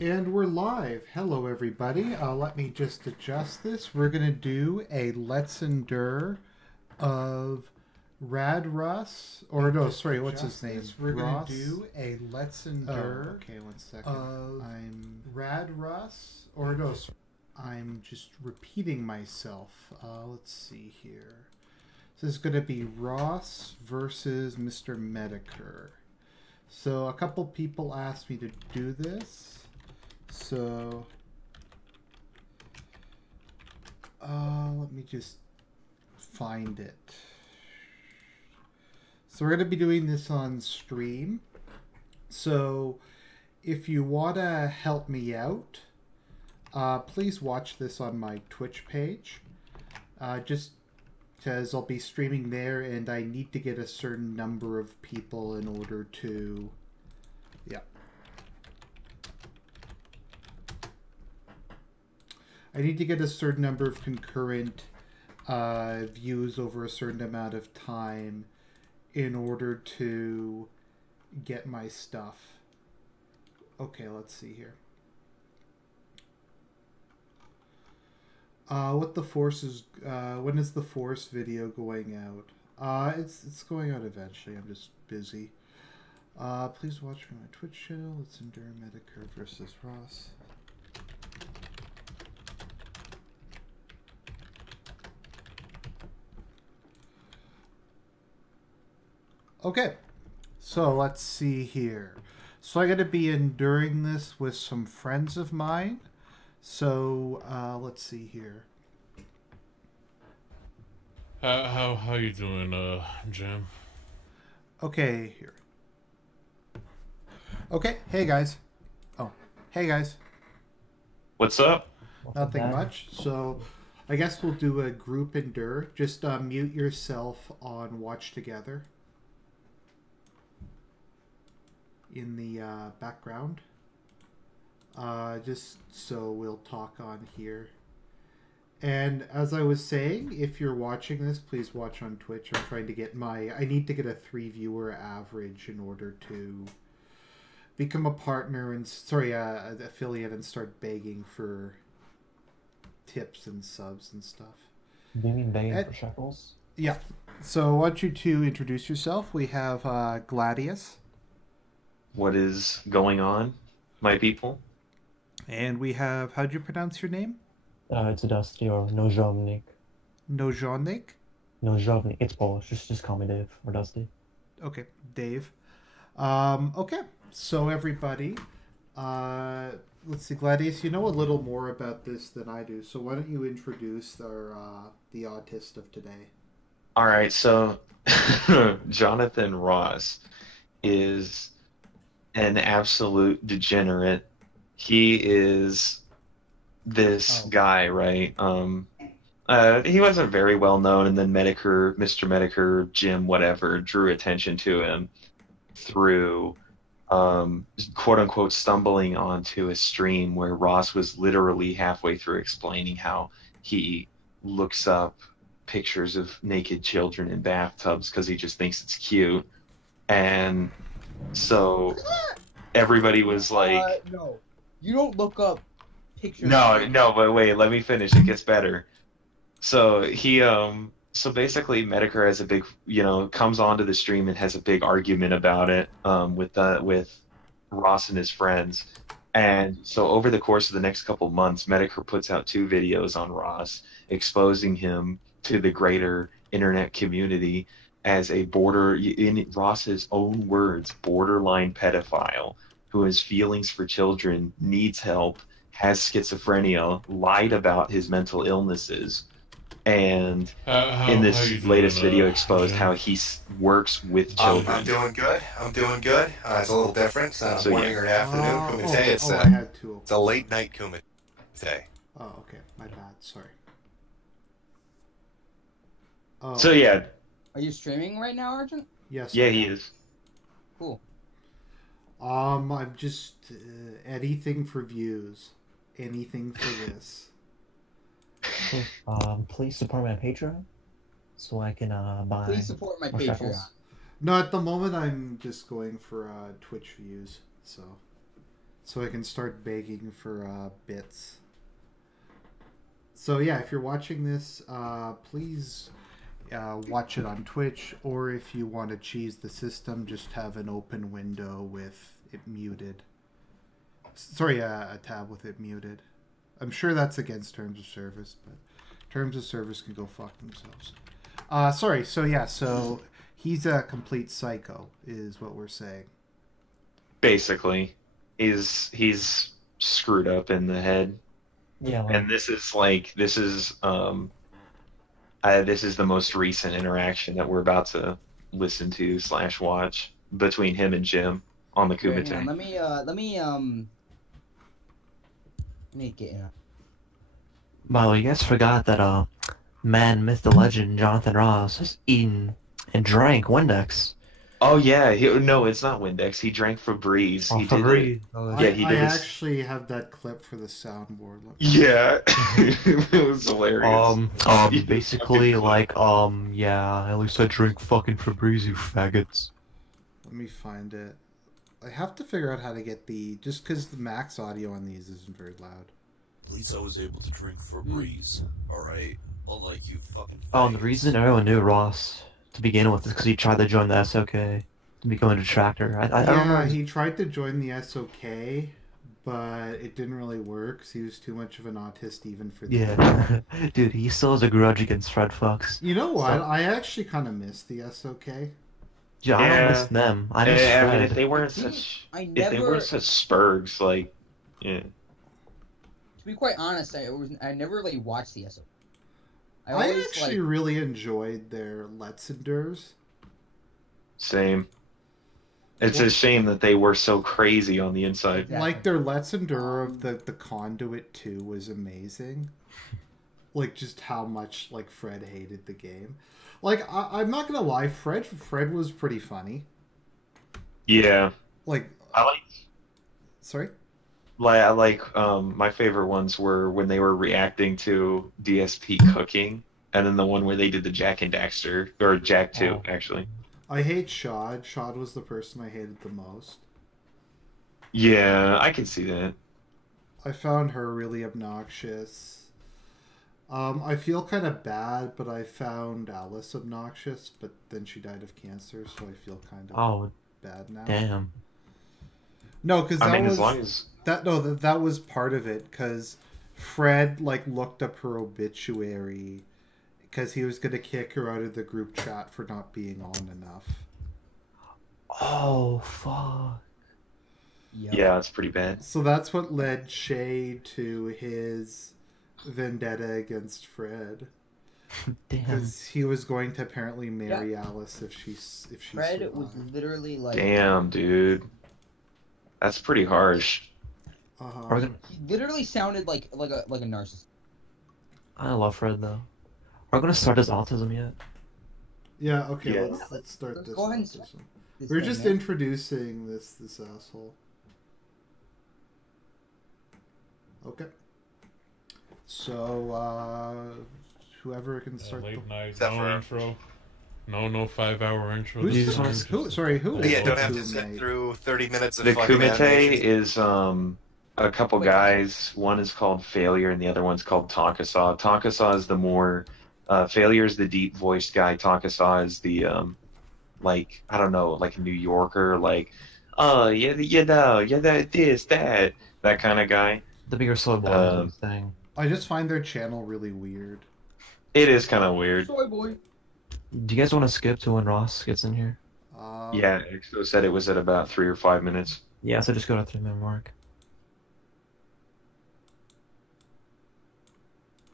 And we're live. Hello, everybody. Let me just adjust this. We're going to do a Let's Endure of Rad Russ. Or, no, sorry, what's his name? We're going to do a Let's Endure okay, 1 second. of Rad Russ. Or, no, I'm just repeating myself. Let's see here. This is going to be Ross versus Mr. Metokur. So, a couple people asked me to do this. So, let me just find it. So we're going to be doing this on stream. So if you want to help me out, please watch this on my Twitch page. Just because I'll be streaming there and I need to get a certain number of people in order to... Yeah. I need to get a certain number of concurrent views over a certain amount of time in order to get my stuff. Okay, let's see here. What the Force is? When is the Force video going out? It's going out eventually. I'm just busy. Please watch my Twitch channel. Let's endure Metokur versus Ross. Okay, so let's see here. So I'm going to be enduring this with some friends of mine. So let's see here. How you doing, Jim? Okay, here. Okay, hey guys. Oh, hey guys. What's up? Nothing much. So I guess we'll do a group endure. Just mute yourself on Watch Together in the background, just so we'll talk on here. And as I was saying, if you're watching this, please watch on Twitch. I'm trying to get I need to get a 3 viewer average in order to become a partner and an affiliate and start begging for tips and subs and stuff. Do you mean begging for shekels? Yeah. So I want you to introduce yourself. We have Gladius. What is going on, my people? And we have, how'd you pronounce your name? It's Dusty or Nojovnik. Nojovnik? Nojovnik. It's Polish. Just call me Dave or Dusty. Okay, Dave. Okay, so everybody, let's see, Gladius, you know a little more about this than I do, so why don't you introduce the autist of today? All right, so Jonathan Ross is an absolute degenerate. He is this guy, right? He wasn't very well known, and then Metokur, Mr. Metokur, Jim, whatever, drew attention to him through quote unquote stumbling onto a stream where Ross was literally halfway through explaining how he looks up pictures of naked children in bathtubs because he just thinks it's cute. And so everybody was like, no, you don't look up pictures. No, but wait, let me finish. It gets better. So he, so basically Metokur has a big, comes onto the stream and has a big argument about it, with Ross and his friends. And so over the course of the next couple months, Metokur puts out 2 videos on Ross, exposing him to the greater internet community as a in Ross's own words, borderline pedophile who has feelings for children, needs help, has schizophrenia, lied about his mental illnesses, and in this latest video exposed how he works with children. I'm doing good. It's a little different. It's morning or afternoon kumite. It's a late night kumite. Oh, okay. My bad. Sorry. So yeah. Are you streaming right now, Argent? Yes. Yeah, he is. Cool. I'm just anything for views, anything for this. Please support my Patreon so I can buy. Please support my Patreon. Shekels. No, at the moment I'm just going for Twitch views. So. so I can start begging for bits. So yeah, if you're watching this, please watch it on Twitch, or if you want to cheese the system, just have an open window with it muted. Sorry, a tab with it muted. I'm sure that's against terms of service, but terms of service can go fuck themselves. Sorry, so yeah, so he's a complete psycho, is what we're saying. Basically, he's screwed up in the head. Yeah. And this is the most recent interaction that we're about to listen to / watch between him and Jim on the Kumite. Let me get in. By the way, you guys forgot that man, myth, the legend, Jonathan Ross has eaten and drank Windex. Oh yeah, no, it's not Windex. He drank Febreze. Oh, He Febreze. did it. I actually have that clip for the soundboard. Yeah, it was hilarious. Basically, like, yeah, at least I drink fucking Febreze, you faggots. Let me find it. I have to figure out how to get just because the max audio on these isn't very loud. At least I was able to drink Febreze, alright? Unlike you fucking Oh, and the reason everyone knew Ross to begin with is because he tried to join the SOK to become a detractor. I remember he tried to join the SOK, but it didn't really work because he was too much of an autist even for the Yeah. Dude, he still has a grudge against Fred Fox. You know what? So... I actually kind of miss the SOK. Yeah, I don't miss them. I miss Fred. I mean, if they weren't such spurgs, like, yeah. To be quite honest, I never really watched the SOK. I actually really enjoyed their Let's Endures. Same. It's a shame that they were so crazy on the inside. Exactly. Like their Let's Endure of the Conduit 2 was amazing. Like just how much like Fred hated the game. Like I'm not gonna lie, Fred was pretty funny. Yeah. Like I like. Sorry. I like my favorite ones were when they were reacting to DSP cooking, and then the one where they did the Jack and Daxter, or Jack 2, actually. I hate Shad. Shad was the person I hated the most. Yeah, I can see that. I found her really obnoxious. I feel kind of bad, but I found Alice obnoxious, but then she died of cancer, so I feel kind of bad now. Damn. No, because that was... as long as... that was part of it, because Fred, like, looked up her obituary because he was going to kick her out of the group chat for not being on enough. Oh, fuck. Yep. Yeah, it's pretty bad. So that's what led Shay to his vendetta against Fred. Damn. Because he was going to apparently marry Alice if she Fred survived. was literally like... Damn, dude. That's pretty harsh. Uh-huh. He literally sounded like a narcissist. I love Fred though. Are we gonna start his autism yet? Yeah. Okay. Yeah. Let's start this. Go ahead and autism. start this We're thing, just man. introducing this asshole. Okay. So whoever can start late the night, no intro. No 5-hour intro. Sorry, who? Yeah, don't have to sit through 30 minutes of The fucking Kumite animation. is a couple guys. One is called Failure, and the other one's called Tonkasaw. Tonkasaw is the more Failure is the deep voiced guy. Tonkasaw is the like, I don't know, like a New Yorker, like, oh yeah, that kind of guy. The bigger soy boy thing. I just find their channel really weird. It is kind of weird. Soy boy. Do you guys want to skip to when Ross gets in here? Yeah, Exo said it was at about 3 or 5 minutes. Yeah, so just go to 3-minute mark.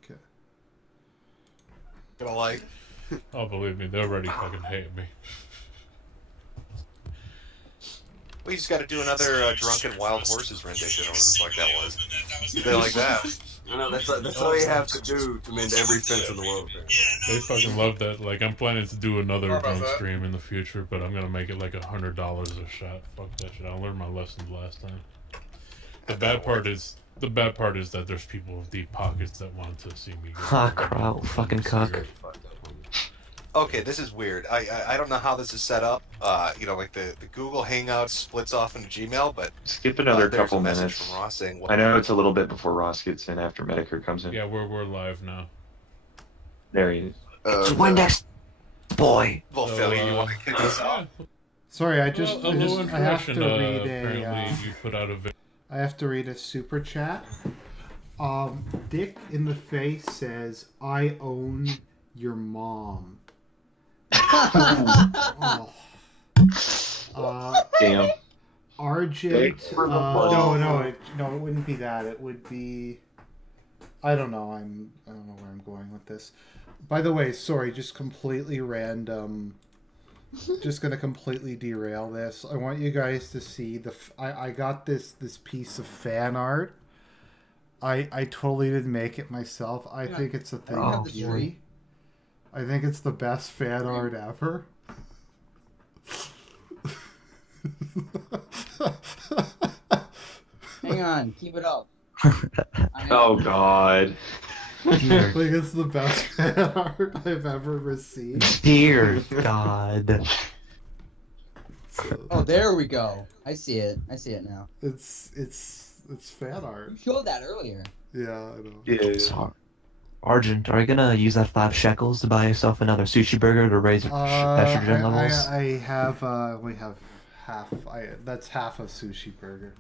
Okay. Gonna like. Oh, believe me, they already fucking hate me. We just got to do another Drunken Wild Horses rendition, or like that was. They like that. No, that's all you have to do to mend every fence in the world. They fucking love that. Like, I'm planning to do another drunk stream in the future, but I'm gonna make it like $100 a shot. Fuck that shit. I learned my lessons last time. The bad part is that there's people with deep pockets that want to see me. Ha, crowd, fucking cuck. Okay, this is weird. I don't know how this is set up. You know, like the Google Hangouts splits off into Gmail, but skip another there's couple a message minutes. from Ross saying, I know it's a little bit before Ross gets in after Metokur comes in. Yeah, we're live now. There he is. It's Windex, boy. Well, Phil, you want to kick us off? Sorry, I Well, have to read apparently you put out a video. I have to read a super chat. Dick in the Face says, "I own your mom." Oh. Damn. Argent. No, it wouldn't be that. It would be. I don't know. I don't know where I'm going with this. By the way, sorry, just completely random. Just gonna completely derail this. I want you guys to see I got this piece of fan art. I totally didn't make it myself. I think it's a thing of beauty. I think it's the best fan art ever. Hang on, keep it up. Oh God. I think it's the best fan art I've ever received. Dear God. Oh, there we go. I see it. I see it now. It's fan art. You showed that earlier. Yeah, I know. Yeah. So, Argent, are you gonna use that 5 shekels to buy yourself another sushi burger to raise your estrogen levels? I have we have half. That's half a sushi burger.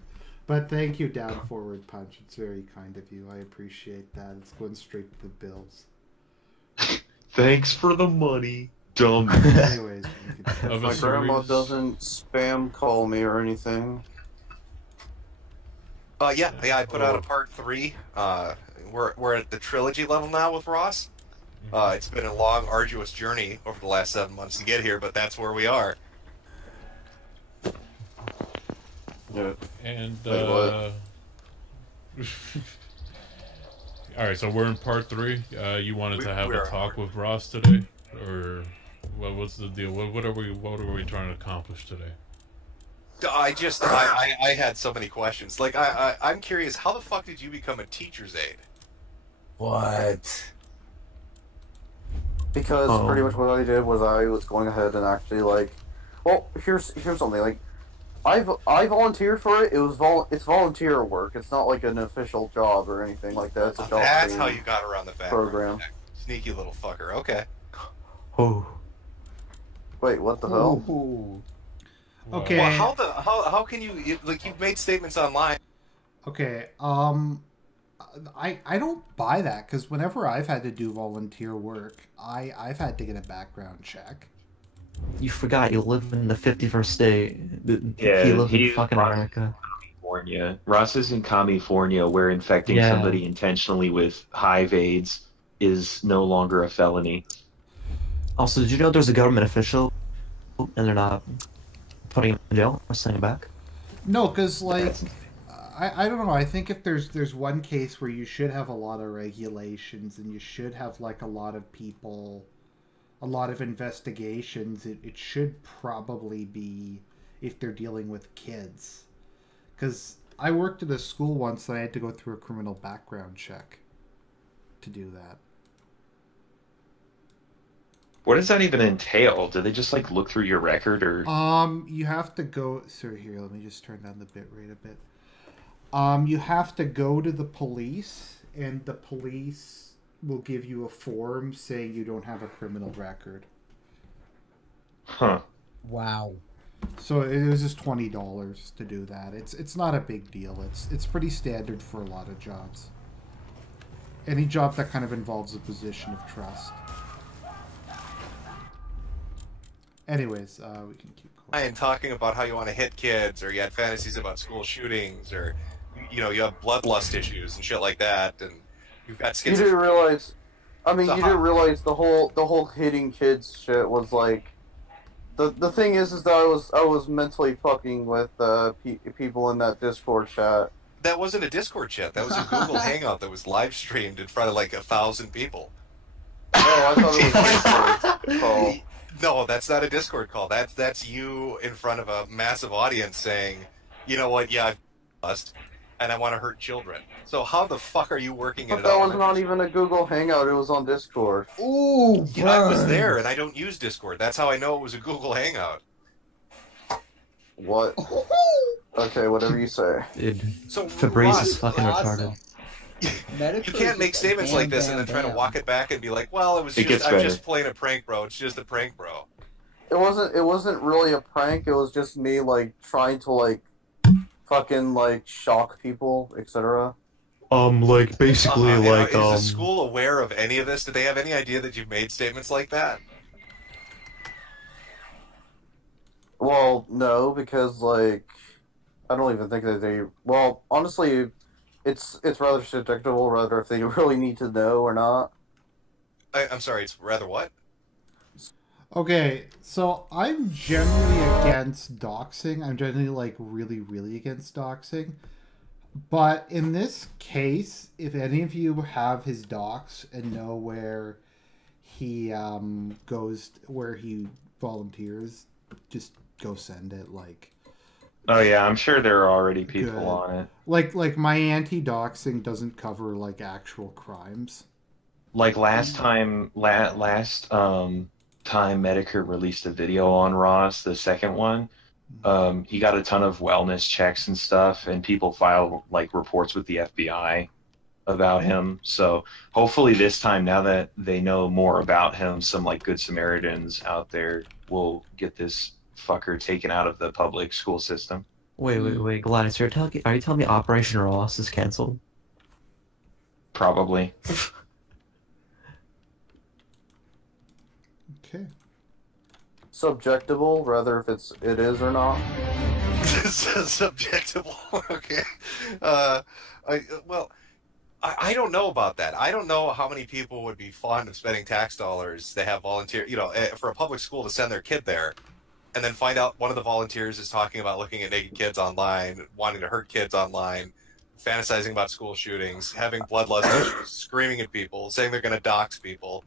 But thank you, Down Forward Punch. It's very kind of you. I appreciate that. It's going straight to the bills. Thanks for the money, dumb. Anyways, if my grandma doesn't spam call me or anything. Yeah, I put out a part 3. We're at the trilogy level now with Ross. It's been a long, arduous journey over the last 7 months to get here, but that's where we are. Yeah. And all right, so we're in part 3. You wanted to have a talk with Ross today, or what's the deal? What are we trying to accomplish today? I had so many questions. Like I'm curious, how the fuck did you become a teacher's aide? What? Because pretty much what I did was I was going ahead and actually like, well, here's something like. I volunteered for it. It's volunteer work. It's not like an official job or anything like that. It's a job. That's how you got around the back program. Sneaky little fucker. Okay. Oh. Wait, what the hell? Ooh. Okay. Well, how can you like you've made statements online? Okay. I don't buy that because whenever I've had to do volunteer work, I've had to get a background check. You forgot you live in the 51st state. Yeah, he lives in fucking America. California. Ross is in California, where infecting somebody intentionally with hive AIDS is no longer a felony. Also, did you know there's a government official and they're not putting him in jail or sending him back? No, because like I don't know. I think if there's one case where you should have a lot of regulations and you should have like a lot of people. A lot of investigations, it should probably be if they're dealing with kids. Because I worked at a school once and I had to go through a criminal background check to do that. What does that even entail? Do they just like look through your record or? You have to go. Sorry, here. Let me just turn down the bitrate a bit. You have to go to the police, and the police will give you a form saying you don't have a criminal record. Huh. Wow. So it was just $20 to do that. It's not a big deal. It's pretty standard for a lot of jobs. Any job that kind of involves a position of trust. Anyways, we can keep going. And talking about how you want to hit kids, or you had fantasies about school shootings, or you have bloodlust issues and shit like that, and you've got schizophrenia. You didn't realize. I mean, you didn't realize the whole hitting kids shit was like. The thing is that I was mentally fucking with people in that Discord chat. That wasn't a Discord chat. That was a Google Hangout that was live streamed in front of like 1,000 people. Oh, I thought it was a Discord call. No, that's not a Discord call. That's you in front of a massive audience saying, you know what? Yeah, I've lost. and I want to hurt children. So how the fuck are you working in But an that was elementary not school? even a Google Hangout. It was on Discord. Ooh, Yeah, I was there, burn. and I don't use Discord. That's how I know it was a Google Hangout. What? Okay, whatever you say. Dude, So Febreze Ross, is fucking Awesome. retarded. you can't make statements like this and then try to walk it back and be like, "Well, I'm gets just better. playing a prank, bro. It's just a prank, bro." It wasn't really a prank. It was just me like trying to like fucking like shock people, etc. Like basically, Is the school aware of any of this? Do they have any idea that you've made statements like that? Well, no, because like I don't even think that they. Well, honestly, it's rather subjective, rather if they really need to know or not. I'm sorry. It's rather what? Okay, so I'm generally against doxing. I'm generally like really, really against doxing. But in this case, if any of you have his docs and know where he goes, where he volunteers, just go send it. Like, Oh yeah, I'm sure there are already people Good. on it. like my anti-doxing doesn't cover like actual crimes. Like last time Metokur released a video on Ross, the second one. He got a ton of wellness checks and stuff, and people filed like reports with the FBI about him. So hopefully this time, now that they know more about him, some like good Samaritans out there will get this fucker taken out of the public school system. Wait, Gladys, are you telling me Operation Ross is canceled? Probably. Okay. Subjectable, rather if it is or not. Subjectable. Okay. I don't know about that. I don't know how many people would be fond of spending tax dollars to have volunteer, for a public school to send their kid there, and then find out one of the volunteers is talking about looking at naked kids online, wanting to hurt kids online, fantasizing about school shootings, having bloodlust issues, screaming at people, saying they're going to dox people,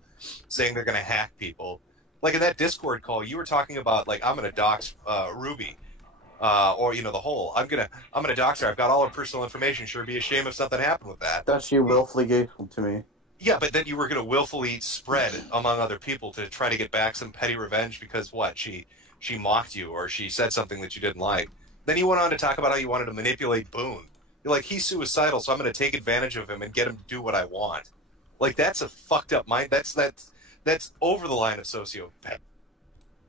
saying they're going to hack people. Like in that Discord call, you were talking about like, I'm going to dox Ruby, or the whole. I'm gonna dox her. I've got all her personal information. Sure, be a shame if something happened with that. That she willfully gave to me. Yeah, but then you were going to willfully spread among other people to try to get back some petty revenge because what? She mocked you or she said something that you didn't like. Then you went on to talk about how you wanted to manipulate Boone. You're like, he's suicidal, so I'm going to take advantage of him and get him to do what I want. Like, that's a fucked up mind. That's over the line of sociopath.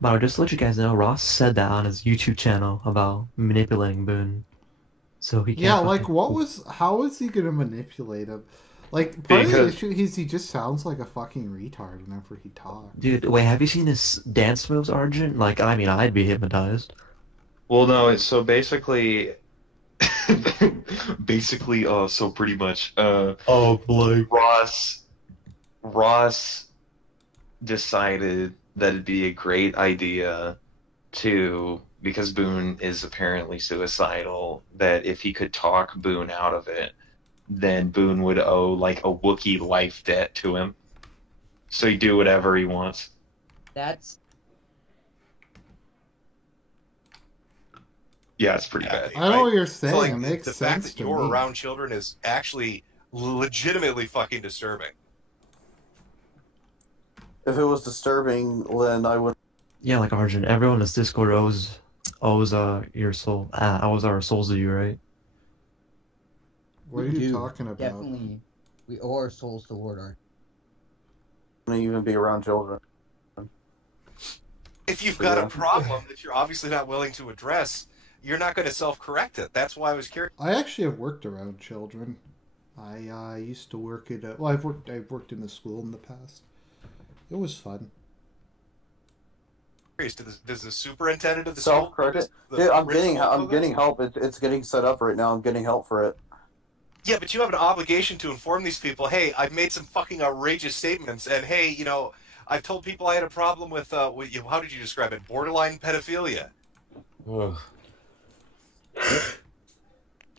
But just to let you guys know, Ross said that on his YouTube channel about manipulating Boone. So he can't Yeah, like how was he gonna manipulate him? Like part of the issue is he just sounds like a fucking retard whenever he talks. Dude, wait, have you seen his dance moves, Argent? Like, I mean, I'd be hypnotized. Well, no, so basically, so pretty much, Blake. Ross decided that it'd be a great idea because Boone is apparently suicidal, that if he could talk Boone out of it, then Boone would owe like a Wookiee life debt to him. So he'd do whatever he wants. That's Yeah, it's pretty bad. I know what you're saying. So, like, it makes the sense fact that to you're me. around children is actually legitimately fucking disturbing. If it was disturbing, then I would. Yeah, like Argent, everyone in this Discord owes your soul. Owes our souls to you, right? What are we you do. talking about? Definitely, we owe our souls to Wardar. Even be around children. If you've got a problem that you're obviously not willing to address, you're not going to self-correct it. That's why I was curious. I actually have worked around children. I used to work at I've worked in a school in the past. It was fun. Does the superintendent of the school? Self-credit. Yeah, I'm getting help. It's getting set up right now. I'm getting help for it. Yeah, but you have an obligation to inform these people, hey, I've made some fucking outrageous statements, and hey, I've told people I had a problem with how did you describe it? Borderline pedophilia. Ugh.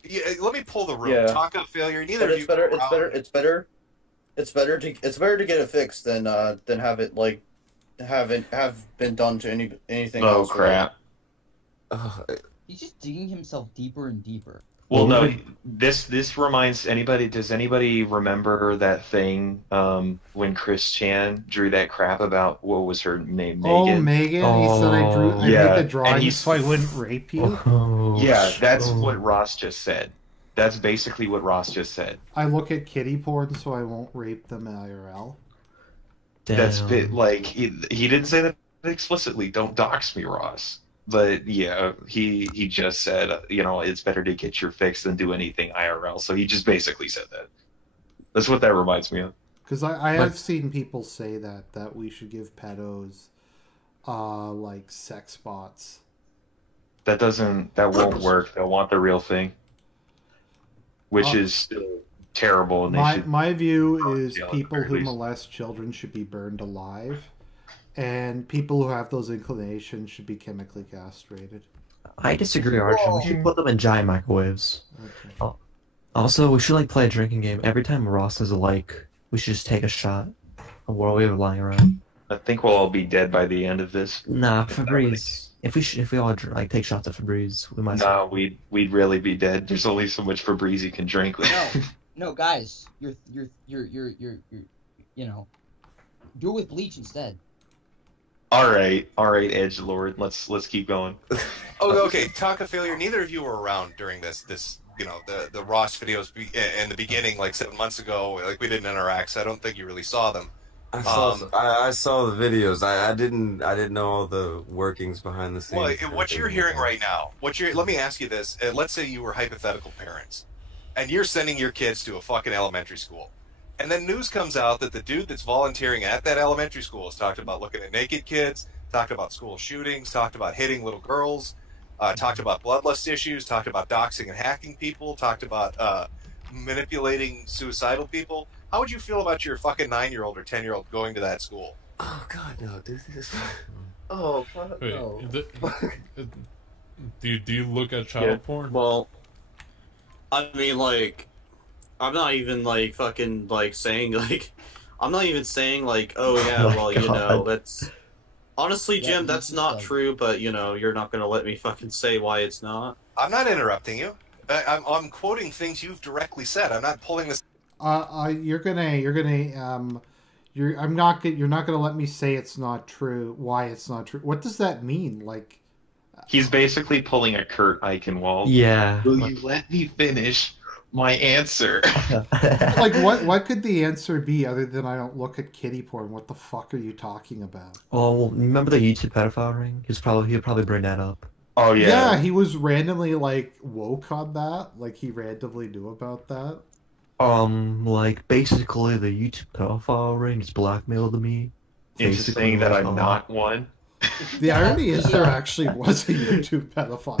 Yeah, let me pull the room. Yeah. Talk of failure. Neither But of it's you. better. It's better to get it fixed than have it like have been done to anything Oh else. crap! He's just digging himself deeper and deeper. Well, no, this reminds anybody. Does anybody remember that thing when Chris Chan drew that crap about what was her name? Megan. Oh, Megan. He said I Yeah, made the and drawing he's- so I wouldn't rape you. Yeah, that's what Ross just said. That's basically what Ross just said. I look at kitty porn so I won't rape them IRL. That's like he didn't say that explicitly. Don't dox me, Ross. But yeah, he just said, it's better to get your fix than do anything IRL. So he just basically said that. That's what that reminds me of. Because I have seen people say that we should give pedos like sex bots. That won't work. They'll want the real thing, which is still terrible. And My view is people who molest children should be burned alive. And people who have those inclinations should be chemically castrated. I disagree, Argent. We should put them in giant microwaves. Okay. Also, we should play a drinking game. Every time Ross says a we should just take a shot while we were lying around. I think we'll all be dead by the end of this. Nah, Febreze. If we all take shots of Febreze, we might. Nah, we'd really be dead. There's only so much Febreze you can drink. No, guys, you're do it with bleach instead. All right, Edgelord. Let's keep going. Okay. Talk of failure. Neither of you were around during this. The Ross videos in the beginning, like 7 months ago. Like we didn't interact, so I don't think you really saw them. I saw the videos. I didn't know all the workings behind the scenes. Well, what you're hearing right now. Let me ask you this. Let's say you were hypothetical parents, and you're sending your kids to a fucking elementary school. And then news comes out that the dude that's volunteering at that elementary school has talked about looking at naked kids, talked about school shootings, talked about hitting little girls, talked about bloodlust issues, talked about doxing and hacking people, talked about manipulating suicidal people. How would you feel about your fucking 9-year-old or 10-year-old going to that school? Oh God, no, dude! Oh fuck, Wait, no. Do you look at child porn? Well, I mean, I'm not even saying I'm not even saying oh yeah, well that's honestly, Jim, that's not true. But you're not gonna let me fucking say why it's not. I'm not interrupting you. I'm quoting things you've directly said. I'm not pulling this. You're not gonna let me say it's not true. Why it's not true? What does that mean? He's basically pulling a Kurt Eichenwald. Yeah. Will you let me finish my answer? What could the answer be other than I don't look at kitty porn? What the fuck are you talking about? Oh, remember the YouTube pedophile ring? He'd probably bring that up. Oh yeah. Yeah, he was randomly woke on that. He randomly knew about that. Basically the YouTube pedophile ring just blackmailed me. Into saying that I'm not one. The irony is there actually was a YouTube pedophile.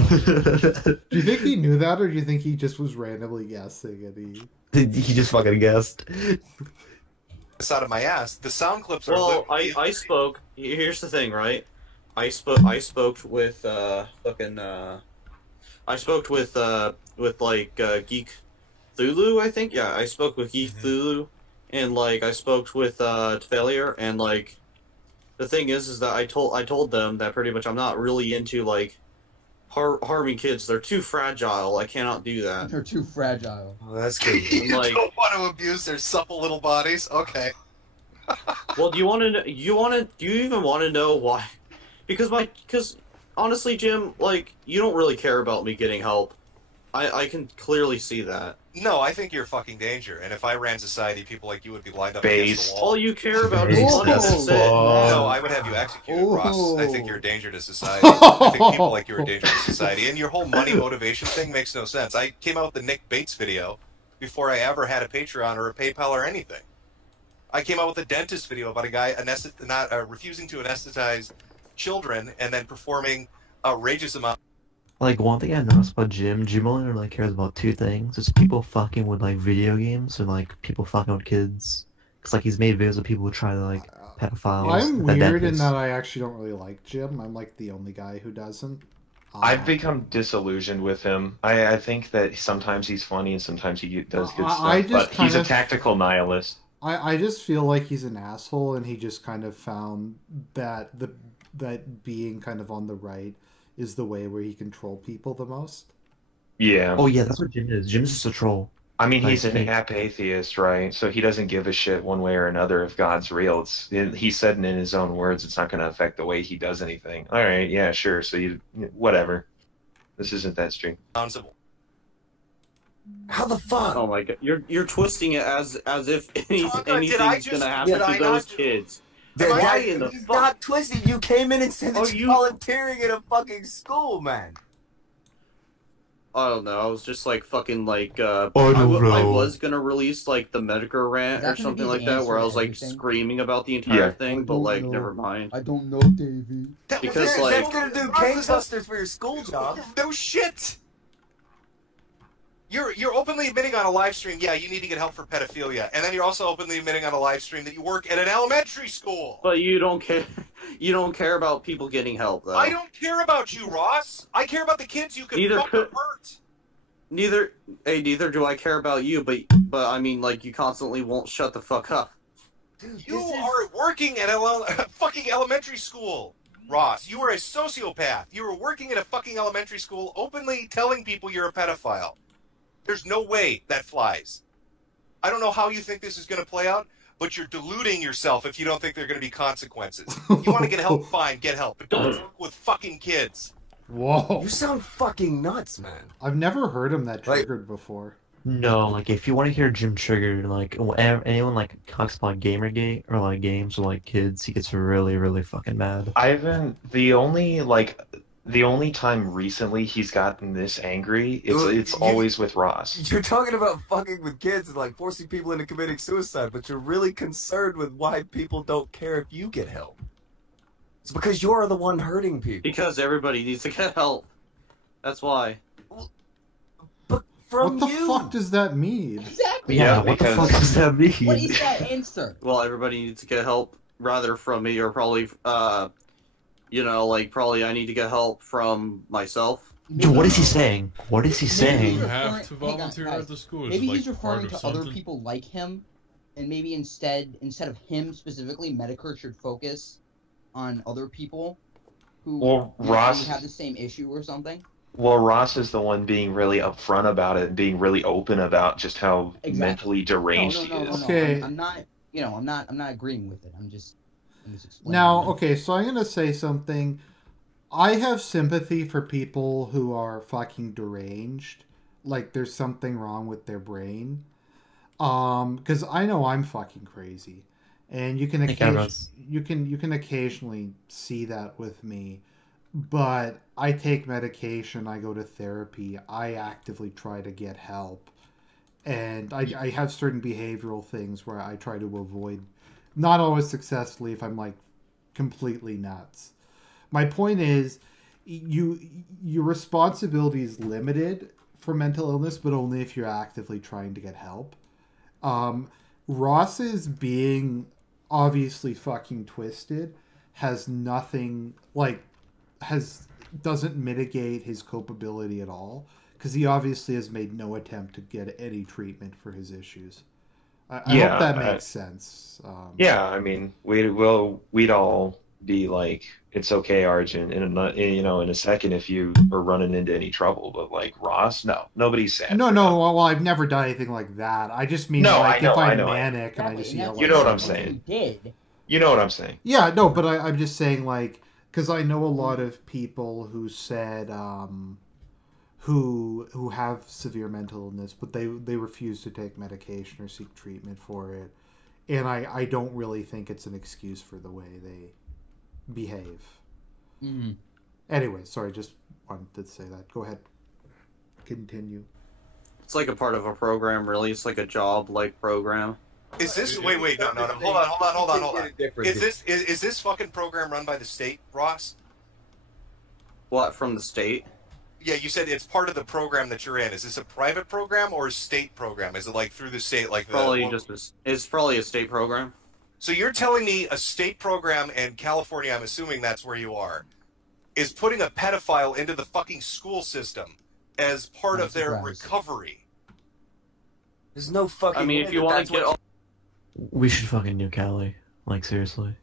Do you think he knew that, or do you think he just was randomly guessing and he just fucking guessed? This out of my ass. The sound clips are. Well, I spoke. Here's the thing, right? I spoke with Geek Thulu, I think. Yeah, I spoke with Geek Thulu, and I spoke with Failure, and the thing is that I told them that pretty much I'm not really into harming kids. They're too fragile. I cannot do that. They're too fragile. Well, that's good. You don't want to abuse their supple little bodies. Okay. Well, do you even want to know why? Because honestly, Jim, you don't really care about me getting help. I can clearly see that. No, I think you're a fucking danger, and if I ran society, people like you would be lined up against the wall. All you care about is money. That's it. No, I would have you executed, Ross. I think you're a danger to society. I think people like you are a danger to society, and your whole money motivation thing makes no sense. I came out with the Nick Bates video before I ever had a Patreon or a PayPal or anything. I came out with a dentist video about a guy refusing to anesthetize children and then performing outrageous amounts. One thing I noticed about Jim only cares about two things. It's people fucking with video games and people fucking with kids. Cause he's made videos of people who try to pedophiles. I'm weird in that I actually don't really like Jim. I'm the only guy who doesn't. I've become disillusioned with him. I think that sometimes he's funny and sometimes he does good stuff, but he's a tactical nihilist. I just feel like he's an asshole, and he just kind of found that that being kind of on the right is the way where he control people the most. Yeah. Oh yeah, that's what Jim is. Jim's just a troll. I mean, he's Like, an he- atheist, right? So he doesn't give a shit one way or another if God's real. He said in his own words, it's not going to affect the way he does anything. All right, yeah, sure. So whatever. This isn't that stream. How the fuck? Oh my god, you're twisting it as if anything's gonna happen did I to those not- kids. That, Why in the he's fuck? not twisted. You came in and said that Oh, you're you- volunteering at a fucking school, man. I don't know. I was just like fucking like don't I know. was gonna release like the Metokur rant Is that or gonna something be like the that, answer where I to was like everything? screaming about the entire Yeah. thing, I but don't like know. never mind. I don't know, Davey. Because, You're like- gonna do gangbusters for your school job. No shit. You're openly admitting on a live stream, yeah, you need to get help for pedophilia, and then you're also openly admitting on a live stream that you work at an elementary school. But you don't care. You don't care about people getting help, though. I don't care about you, Ross. I care about the kids you could Neither fucking could- hurt. Neither do I care about you. But I mean, like, you constantly won't shut the fuck up. Dude, You are working at a fucking elementary school, Ross. You are a sociopath. You are working at a fucking elementary school, openly telling people you're a pedophile. There's no way that flies. I don't know how you think this is going to play out, but you're deluding yourself if you don't think there are going to be consequences. You want to get help, fine, get help, but don't work with fucking kids. Whoa. You sound fucking nuts, man. I've never heard him that Like- triggered before. No, like if you want to hear Jim triggered, like anyone like talks about Gamergate or like games or like kids, he gets really, really fucking mad. The only time recently he's gotten this angry, it's You- always with Ross. You're talking about fucking with kids and like forcing people into committing suicide, but you're really concerned with why people don't care if you get help. It's because you're the one hurting people. Because everybody needs to get help. That's why. But from What the you. fuck does that mean? Exactly. Yeah, Yeah, what the because- fuck does that mean? What is that answer? Well, everybody needs to get help, rather from me or probably, like probably I need to get help from myself. Dude, what is he saying? What is he Maybe saying? You he's have referring- to hang on, volunteer guys. at the school. Maybe It's he's like part referring of to other something. people like him, and maybe instead of him specifically, Metokur should focus on other people who Well, maybe Ross- have the same issue or something. Well, Ross is the one being really upfront about it and being really open about just how Exactly. mentally deranged he No. is. Okay. I'm not. I'm not agreeing with it. I'm just explaining. Now, it. okay, so I'm going to say something. I have sympathy for people who are fucking deranged. Like there's something wrong with their brain. Because I know I'm fucking crazy. And you can Hey, cameras. you can occasionally see that with me. But I take medication, I go to therapy, I actively try to get help. And I have certain behavioral things where I try to avoid, not always successfully if I'm like completely nuts. My point is, your responsibility is limited for mental illness, but only if you're actively trying to get help. Ross's being obviously fucking twisted has nothing, doesn't mitigate his culpability at all, because he obviously has made no attempt to get any treatment for his issues. I hope that makes sense. Yeah, I mean, we'd all be like, it's okay, Argent, in a second if you are running into any trouble. But like Ross, no, nobody's sad. No, for no. him. Well, I've never done anything like that. I just mean No, like I know, if I I'm know. manic and I just yell. You know what I'm What saying. he did. You know what I'm saying. Yeah, no, but I'm just saying like because I know a lot of people who said who have severe mental illness, but they refuse to take medication or seek treatment for it, and I don't really think it's an excuse for the way they behave. Mm-hmm. Anyway, sorry, just wanted to say that. Go ahead. Continue. It's like a part of a program, really. It's like a job-like program. Is this wait no hold on. Is this fucking program run by the state, Ross? What, from the state? Yeah, you said it's part of the program that you're in. Is this a private program or a state program? Is it like through the state, like It's probably a state program. So you're telling me a state program in California, I'm assuming that's where you are, is putting a pedophile into the fucking school system as part of their recovery? There's no fucking. I mean, if you want to get We should fucking nuke Cali. Like seriously.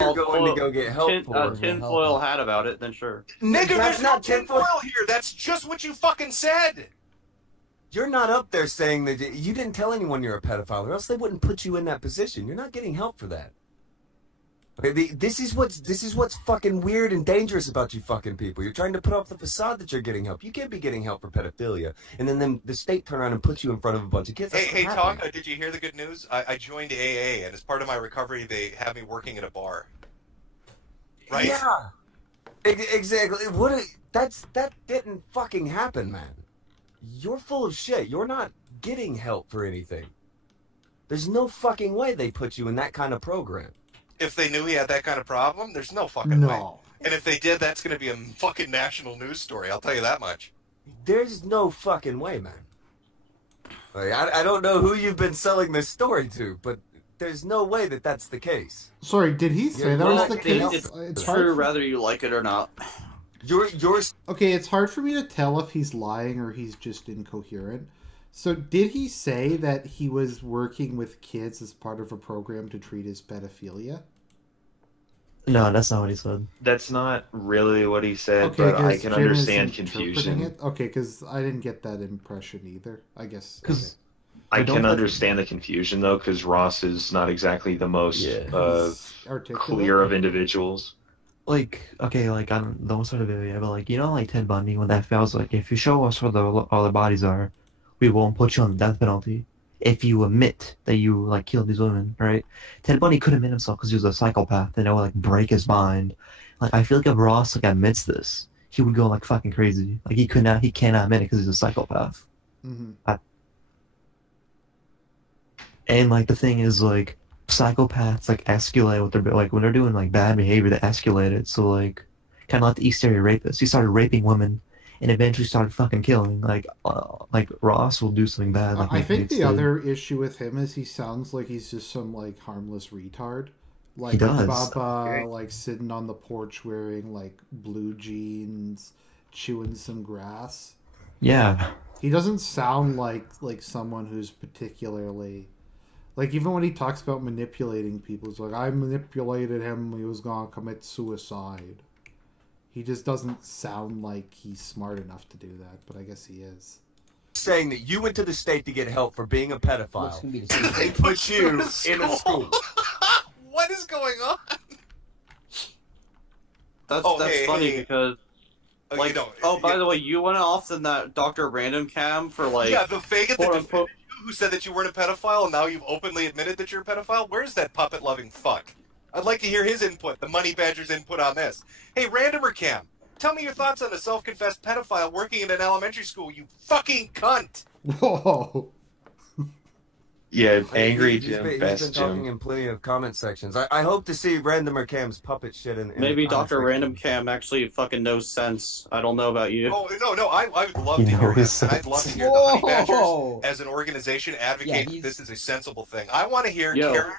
all going to go get help for. Tinfoil hat about it, then sure. Nigga, That's there's no not tinfoil. tinfoil here. That's just what you fucking said. You're not up there saying that you didn't tell anyone you're a pedophile, or else they wouldn't put you in that position. You're not getting help for that. This is what's fucking weird and dangerous about you fucking people. You're trying to put off the facade that you're getting help. You can't be getting help for pedophilia, and then the state turn around and put you in front of a bunch of kids. Hey, Tonka, did you hear the good news? I joined AA, and as part of my recovery, they have me working at a bar. Right? Yeah. Exactly. That didn't fucking happen, man. You're full of shit. You're not getting help for anything. There's no fucking way they put you in that kind of program. If they knew he had that kind of problem, there's no fucking way. No. And if they did, that's going to be a fucking national news story. I'll tell you that much. There's no fucking way, man. Like, I don't know who you've been selling this story to, but there's no way that that's the case. Sorry, did he say that was the case? It's true, whether you like it or not. Okay, it's hard for me to tell if he's lying or he's just incoherent. So did he say that he was working with kids as part of a program to treat his pedophilia? No, that's not what he said. That's not really what he said, Okay, but I 'cause can Jim is understand interpreting confusion. it. Okay, because I didn't get that impression either. I guess. Because I can understand the confusion, though, because Ross is not exactly the most articulate. clear of individuals. like, okay, like, I don't sort of video, but like, you know, like Ted Bundy, when that fails, like, if you show us where all the bodies are, we won't put you on the death penalty. If you admit that you, like, killed these women, right? Ted Bundy could admit himself because he was a psychopath, and it would, like, break his mind. Like, I feel like if Ross, like, admits this, he would go, like, fucking crazy. Like, he cannot admit it because he's a psychopath. Mm-hmm. And, like, the thing is, like, psychopaths, like, escalate with their, like, when they're doing, like, bad behavior, they escalate it. So, like, kind of like the East Area rapist. He started raping women and eventually started fucking killing. Like Ross will do something bad. Like I think the other issue with him is he sounds like he's just some, like, harmless retard. Like, he does. Baba, like, sitting on the porch wearing, like, blue jeans, chewing some grass. Yeah. He doesn't sound like someone who's particularly... Like, even when he talks about manipulating people, it's like, I manipulated him, he was gonna commit suicide. He just doesn't sound like he's smart enough to do that, but I guess he is. Saying that you went to the state to get help for being a pedophile. They put you in a school. What is going on? That's funny because... Like, by the way, you went off in that Dr. Random Cam for, like... Yeah, the faggot that defended you, who said that you weren't a pedophile, and now you've openly admitted that you're a pedophile? Where's that puppet-loving fuck? I'd like to hear his input, the Money Badger's input on this. Hey, Randomer Cam, tell me your thoughts on a self-confessed pedophile working in an elementary school, you fucking cunt! Whoa! Yeah, angry He's Jim, been best talking Jim. in plenty of comment sections. I hope to see Randomer Cam's puppet shit in Maybe the comment Dr. section. Random Cam actually fucking knows sense. I don't know about you. Oh, no, I would love to hear this, and I'd love to hear the Honey Badgers as an organization advocate that this is a sensible thing. I want to hear Karen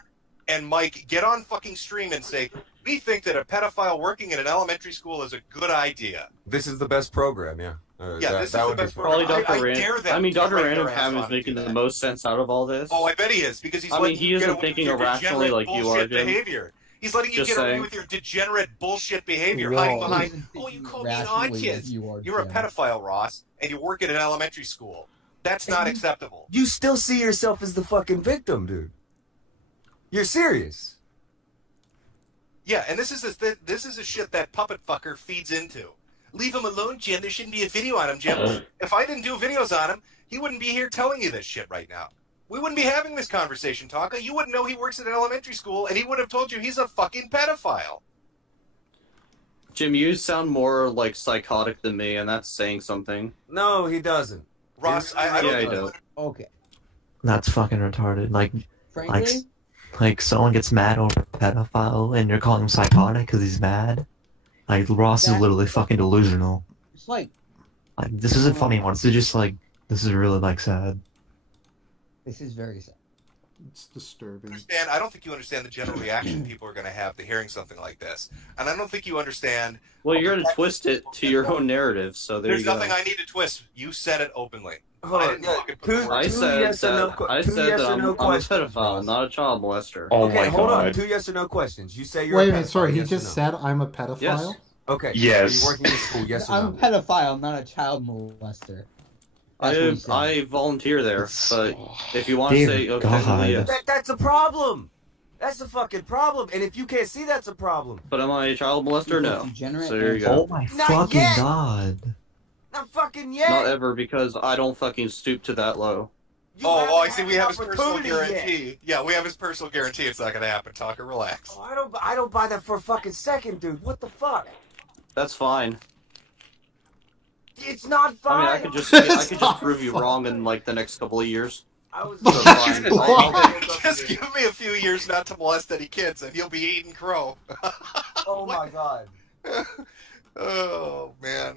and Mike get on fucking stream and say, we think that a pedophile working in an elementary school is a good idea. This is the best program, yeah. This is the best Probably program. Dr. Random. I mean, Dr. Random Cam is making the most sense out of all this. Oh, I bet he is, because he's letting you get away with your irrationally like you are, Jim. Behavior. He's letting you get away with your degenerate bullshit behavior, hiding behind, you called me an odd kid. You're a pedophile, Ross, and you work at an elementary school. That's not acceptable. You still see yourself as the fucking victim, dude. You're serious. Yeah, and this is the shit that puppet fucker feeds into. Leave him alone, Jim. There shouldn't be a video on him, Jim. If I didn't do videos on him, he wouldn't be here telling you this shit right now. We wouldn't be having this conversation, Tonka. You wouldn't know he works at an elementary school, and he would have told you he's a fucking pedophile. Jim, you sound more like psychotic than me, and that's saying something. No, he doesn't. Ross, I don't he does. Okay. That's fucking retarded. Like, Frankly? like someone gets mad over a pedophile, and you're calling him psychotic because he's mad. Like, Ross is literally fucking delusional. It's like this isn't funny one. This is just like, this is really, like, sad. This is very sad. It's disturbing. I don't think you understand the general reaction people are going to have to hearing something like this. And I don't think you understand... Well, you're going to twist it to your own narrative, so there's nothing I need to twist. You said it openly. Hold I on, didn't yeah, fucking put two- the word. I two said yes or no that, que- I two said yes that or I'm no a questions, pedophile, Ross. not a child molester. Oh Okay, my hold on. god. 2 yes or no questions. You say you're Wait a a minute, pedophile, sorry, he yes or just no? said I'm a pedophile? Yes. Okay. Yes. Are you working in school? Yes or I'm a no? pedophile, not a child molester. That's what he said. I volunteer there, It's- but if you want to Dear say God. technically yes. That's a problem. That's a fucking problem. And if you can't see that's a problem. But am I a child molester? No. Degenerate So there you Oh go. my Not fucking yet. god. Not fucking yet. Not ever, because I don't fucking stoop to that low. You Oh, haven't I see. had We an have his personal opportunity yet. guarantee. Yeah, we have his personal guarantee. It's not gonna happen. Tucker, relax. Oh, I don't buy that for a fucking second, dude. What the fuck? That's fine. It's not fine. I mean, I could just prove you wrong in like the next couple of years. I was So fine. Just give me a few years not to molest any kids, and you'll be eating crow. Oh my god. Oh man,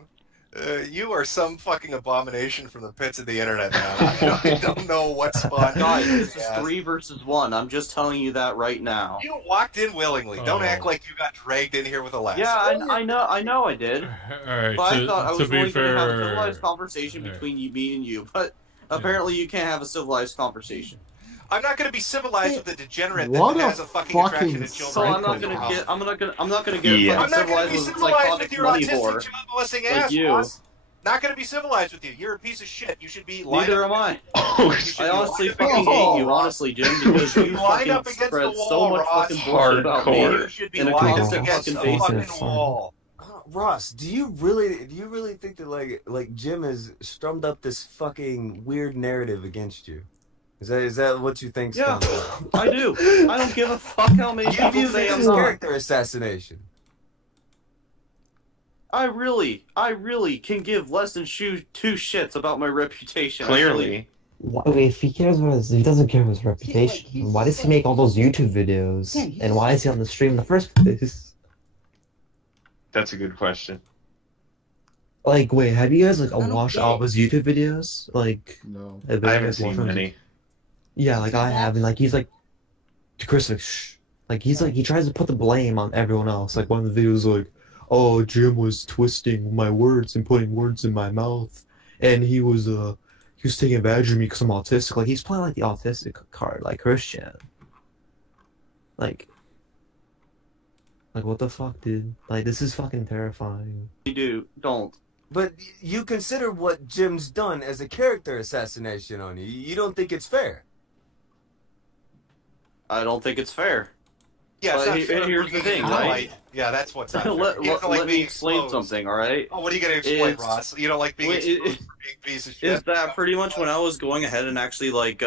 you are some fucking abomination from the pits of the internet now. I don't know what spawned. Guys, this is Yeah. 3 versus 1. I'm just telling you that right now. You walked in willingly. Don't Oh. act like you got dragged in here with a lasso. Yeah, I know I did. Alright, But I thought I to was be only going to have a fair... civilized conversation between me and you, but apparently you can't have a civilized conversation. I'm not going to be civilized with a degenerate What that a has a fucking fucking attraction to So children. I'm not gonna get. I'm not gonna get Yeah. I'm fucking not going to be civilized with civilized psychotic with your money autistic whore. child molesting Like ass, you. boss. Not going to be civilized with you. You're a piece of shit. You should be lined Neither up. am I. Oh, You should I be honestly lined up fucking against the hate wall, you, Ross. honestly, Jim, because you Lined up fucking against spread the so wall, much Ross. fucking bullshit about me Hardcore. You should be in a lined up constant against the fucking fucking basis. wall. Ross, do you really think that like Jim has strummed up this fucking weird narrative against you? Is that what you think's Yeah, going on? I do. I don't give a fuck how many You people view say this I'm as not. character assassination. I really can give less than two shits about my reputation. Clearly. Why, if he cares about his, if he doesn't care about his reputation, he's why does just he make all those YouTube videos? Yeah, he's And why is he on the stream in the first place? That's a good question. Like, wait, have you guys like don't watched get all it. of his YouTube videos? Like, No. have you I haven't guys watched seen them? many. Yeah, like I have, and like he's like, to Chris, like, shh. Like he's like he tries to put the blame on everyone else. Like one of the videos, like, oh, Jim was twisting my words and putting words in my mouth, and he was taking advantage of me because I'm autistic. Like he's playing like the autistic card, like Christian. Like what the fuck, dude? Like this is fucking terrifying. Don't. But you consider what Jim's done as a character assassination on you. You don't think it's fair. I don't think it's fair. Yeah, it's But not fair here's the thing, bringing right? light. Yeah, that's what's not fair. let You don't like me being explain exposed. something, all right? Oh, what are you going to explain, It's- Ross? You don't like being Wait, exposed for being a piece of shit? Is that pretty much when I was going ahead and actually like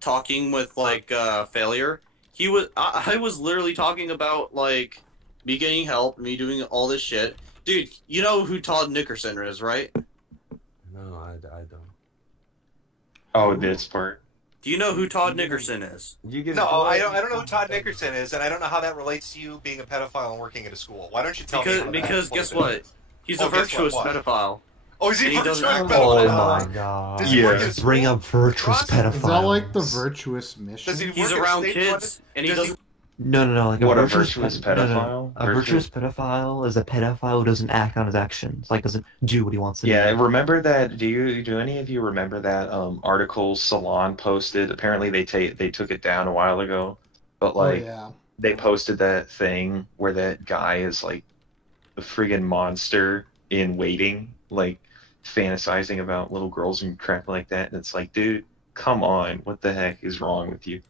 talking with like failure? I was literally talking about like me getting help, me doing all this shit. Dude, you know who Todd Nickerson is, right? No, I don't. Oh, this part. Do you know who Todd Nickerson is? You get No, I don't know who Todd Nickerson is, and I don't know how that relates to you being a pedophile and working at a school. Why don't you tell me? Because guess what? He's Oh, a guess virtuous what? pedophile. Oh, is he And he virtuous doesn't- pedophile? Oh my god. Does he work Yeah. at a school? Bring up virtuous Ross? pedophiles. Is that like the virtuous mission? Does he He's work at a around state-funded- kids, and he does doesn't. No, like What, a virtuous virtuous no, no. pedophile? A virtuous pedophile is a pedophile who doesn't act on his actions, like doesn't do what he wants to Yeah, do. remember that? Do any of you remember that article Salon posted? Apparently they took it down a while ago, but like oh, yeah. they posted that thing where that guy is like a friggin' monster in waiting, like fantasizing about little girls and crap like that. And it's like, dude, come on, what the heck is wrong with you?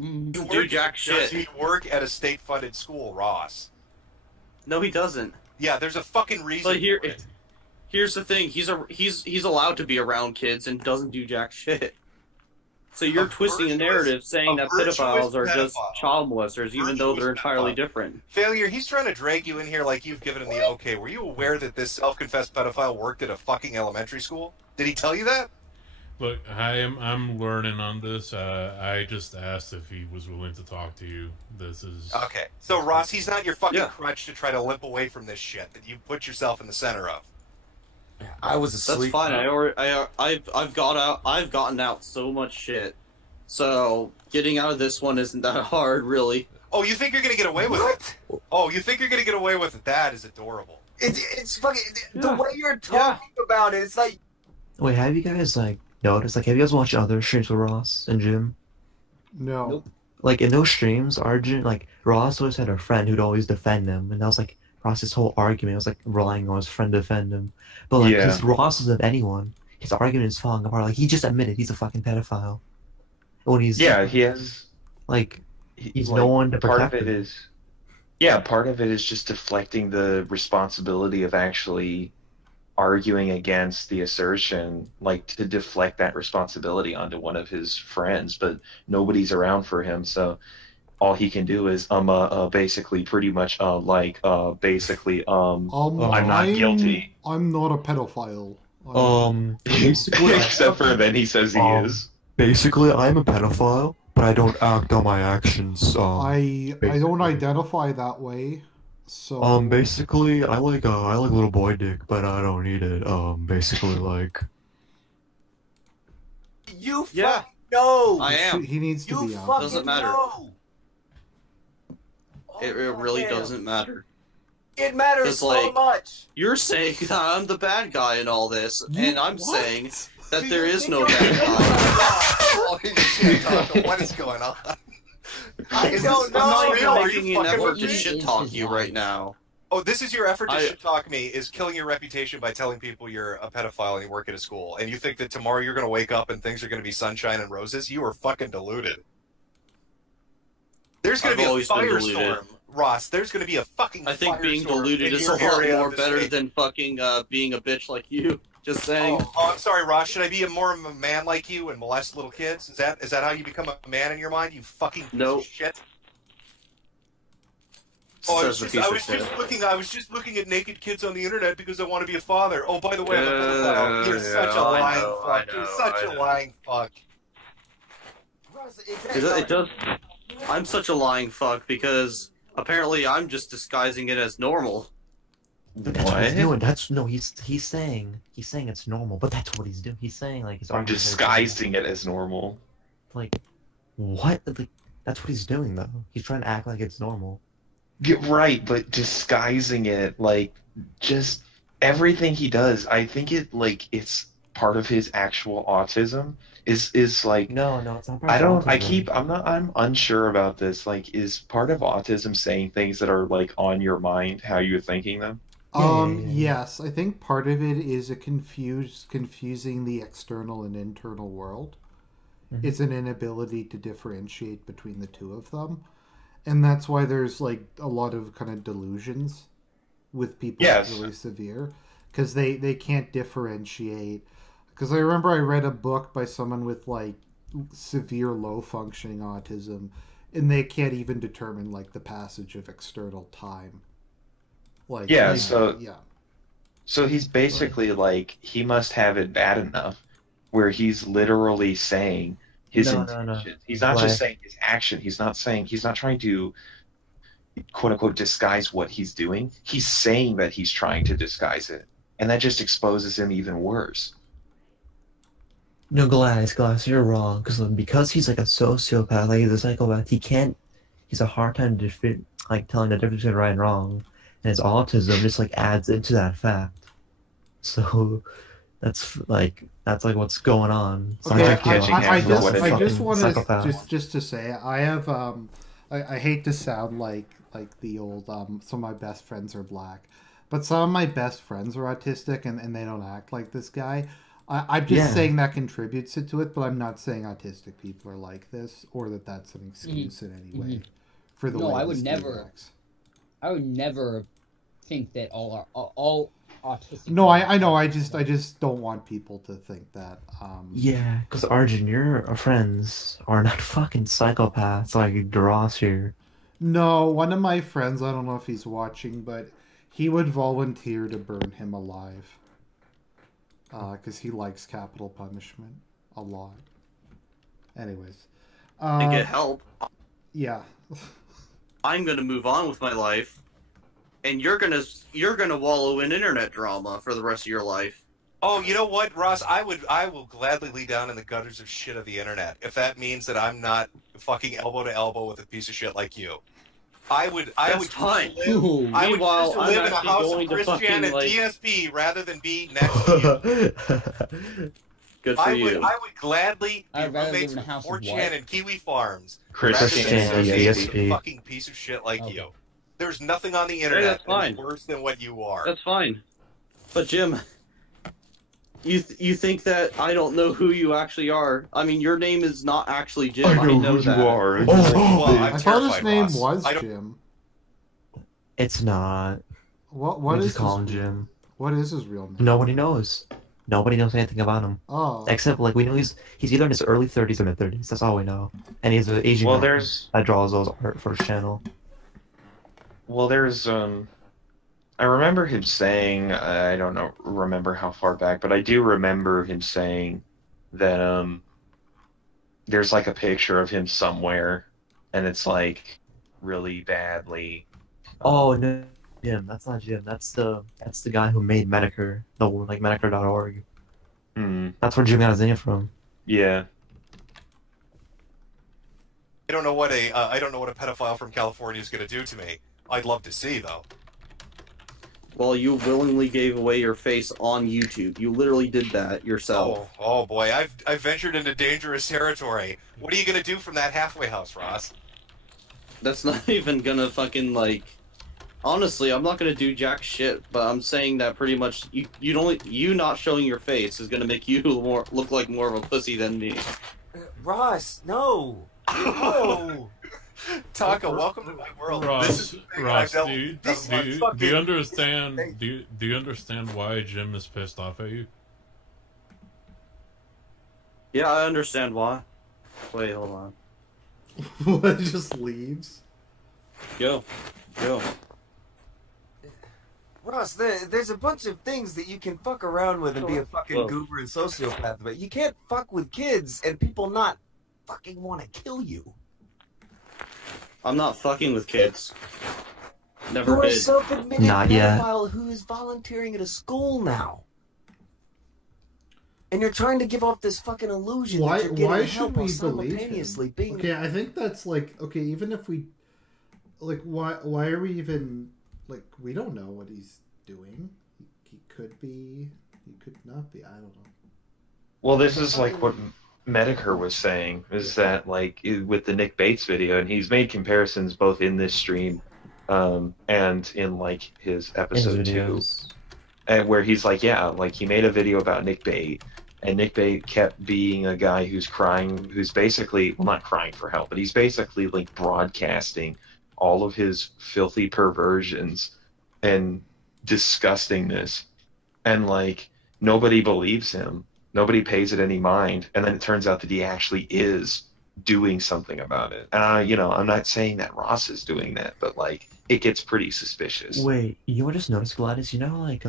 Do jack Does shit. he work at a state-funded school, Ross? No, he doesn't. Yeah, there's a fucking reason. But for it. here's the thing. He's allowed to be around kids and doesn't do jack shit. So you're A twisting the virtuous- narrative, saying a that virtuous pedophiles are just pedophile. child molesters, even though they're Virtuous entirely pedophile. different. Failure, he's trying to drag you in here like you've given him the okay. Were you aware that this self-confessed pedophile worked at a fucking elementary school? Did he tell you that? Look, I'm learning on this. I just asked if he was willing to talk to you. This is Okay. So, Ross, he's not your fucking Yeah. crutch to try to limp away from this shit that you put yourself in the center of. I was That's asleep. fine. I've gotten out so much shit. So getting out of this one isn't that hard, really. Oh, you think you're gonna get away with it? Oh, you think you're gonna get away with it? That is adorable. It's fucking the Yeah. way you're talking about it. It's like Wait, have you guys like noticed? Like, have you guys watched other streams with Ross and Jim? No. Nope. Like in those streams, Argent, like Ross always had a friend who'd always defend him, and that was like Ross's whole argument. It was like relying on his friend to defend him. But like, because Ross isn't anyone, his argument is falling apart. Like he just admitted he's a fucking pedophile. When he's he has like he's like, no one to part protect of it him. is part of it is just deflecting the responsibility of actually arguing against the assertion, like to deflect that responsibility onto one of his friends, but nobody's around for him, so all he can do is basically pretty much basically I'm not guilty. I'm not a pedophile. Basically, except for then he says he is. Basically, I'm a pedophile, but I don't act on my actions. I don't identify that way. So basically, I like little boy dick, but I don't need it. Basically, like You Yeah. no. I am. he needs to You be out. fucking Doesn't matter. know. It really doesn't matter. It matters It's so like- much. You're saying that I'm the bad guy in all this, and I'm saying that Do there you is think no you're- bad guy. Holy shit, Taco, what is going on? I don't I'm know. not even Are making you an fucking effort to with me? shit talk you right now. Oh, this is your effort to I- shit talk me, is killing your reputation by telling people you're a pedophile and you work at a school. And you think that tomorrow you're going to wake up and things are going to be sunshine and roses? You are fucking deluded. There's going I've to be a always been deluded. firestorm, Ross. There's going to be a fucking I think being firestorm deluded in is a your lot area more of the better state. than fucking being a bitch like you. Just saying. Oh, I'm sorry, Ross. Should I be more of a man like you and molest little kids? Is that how you become a man in your mind? You fucking piece Nope. of shit. Oh, Says the piece of shit. I was just looking at naked kids on the internet because I want to be a father. Oh, by the way, I'm a pedophile. You're such a lying fuck. You're such a lying fuck. Russ, is that It does. I'm such a lying fuck because apparently I'm just disguising it as normal. but that's what he's doing. He's saying it's normal, but that's what he's doing. He's saying like his I'm argument is disguising it as normal. like what? Like, that's what he's doing though. He's trying to act like it's normal. Get right, but disguising it, like, just everything he does, I think it's part of his actual autism. Is like No, it's not. Part of autism. I'm unsure about this. Like, is part of autism saying things that are like on your mind, how you're thinking them? Yeah. Yes, I think part of it is confusing the external and internal world. Mhm. It's an inability to differentiate between the two of them. And that's why there's like a lot of kind of delusions with people Yes. really severe, because they can't differentiate. Because I remember I read a book by someone with like severe low functioning autism, and they can't even determine like the passage of external time. Like Yeah, like, so- yeah. So he's basically like, he must have it bad enough where he's literally saying his No. intentions. He's not Why? just saying his action. He's not trying to quote unquote disguise what he's doing. He's saying that he's trying to disguise it. And that just exposes him even worse. No, Glass, you're wrong. Because he's like a sociopath, like he's a psychopath. He's a hard time telling the difference between right and wrong, and his autism just like adds into that fact. So that's like what's going on. It's not Okay, like, you know, catching him I for just what it I is. just want Psychopath. to just to say I have I hate to sound like the old some of my best friends are black, but some of my best friends are autistic and they don't act like this guy. I'm just Yeah. saying that contributes to it, but I'm not saying autistic people are like this or that that's an excuse in any way for the No, way I would this never- dude acts. I would never think that all autistic. No, I know. I just don't want people to think that. Yeah, because Arjun, your friends are not fucking psychopaths like Ross here. No, one of my friends, I don't know if he's watching, but he would volunteer to burn him alive. Because he likes capital punishment a lot. Anyways. And get help. Yeah. I'm gonna move on with my life, and you're gonna wallow in internet drama for the rest of your life. Oh, you know what, Ross? I will gladly lay down in the gutters of shit of the internet if that means that I'm not fucking elbow to elbow with a piece of shit like you. I would That's fine. Live, I would Meanwhile, choose to I'm live in a actually house going of to Christian fucking, and like- DSP rather than be next to you. Good for you. I would gladly be I'd rather roommates live in a with house of 4chan what? and Kiwi Farms Christian rather than and associate with a DSP. fucking piece of shit like Okay. you. There's nothing on the Hey, internet that's that's fine. worse than what you are. That's fine. But Jim, you think that I don't know who you actually are? I mean, your name is not actually Jim. I know that. Well, I'm I thought his terrified, name Ross. was I don't- Jim. It's not. What We is just call him his, Jim. what is his real name? Nobody knows. Nobody knows anything about him. Oh. Except, like, we know he's either in his early 30s or mid 30s. That's all we know. And he's an Asian Well, guy there's that draws those art for his channel. I remember him saying, I don't know, remember how far back, but I do remember him saying that there's like a picture of him somewhere, and it's like really badly. Oh no, Jim. That's not Jim. That's the guy who made Metokur. The like Metokur.org. That's where Jim got his name from. Yeah. I don't know what a pedophile from California is going to do to me. I'd love to see though. Well, you willingly gave away your face on YouTube. You literally did that yourself. Oh boy, I've ventured into dangerous territory. What are you going to do from that halfway house, Ross? That's not even gonna fucking like. Honestly, I'm not gonna do jack shit. But I'm saying that pretty much you not showing your face is gonna make you look like more of a pussy than me. Ross, no. No. Taka, welcome to my world. Ross, I've dealt do you, with this much. do you understand? Do you understand why Jim is pissed off at you? Yeah, I understand why. Wait, hold on. What, just leaves? Yo. Ross, there's a bunch of things that you can fuck around with and be a fucking goober and sociopath, but you can't fuck with kids and people not fucking want to kill you. I'm not fucking with kids. Never You're a did. self-admitted Not yet. pedophile who is volunteering at a school now. And you're trying to give off this fucking illusion that you're getting Why help should while we believe simultaneously him? being... Okay, I think that's like, okay, even if we, like, why are we even, like, we don't know what he's doing. He could be, he could not be, I don't know. Well, this is like what Metokur was saying, is that like with the Nick Bates video, and he's made comparisons both in this stream and in like his episode 2, and where he's like, yeah, like he made a video about Nick Bate, and Nick Bate kept being a guy who's crying, who's basically, well, not crying for help, but he's basically like broadcasting all of his filthy perversions and disgustingness, and like nobody believes him. Nobody pays it any mind, and then it turns out that he actually is doing something about it. And I'm not saying that Ross is doing that, but like it gets pretty suspicious. Wait, you know what I just noticed, Gladys? You know, like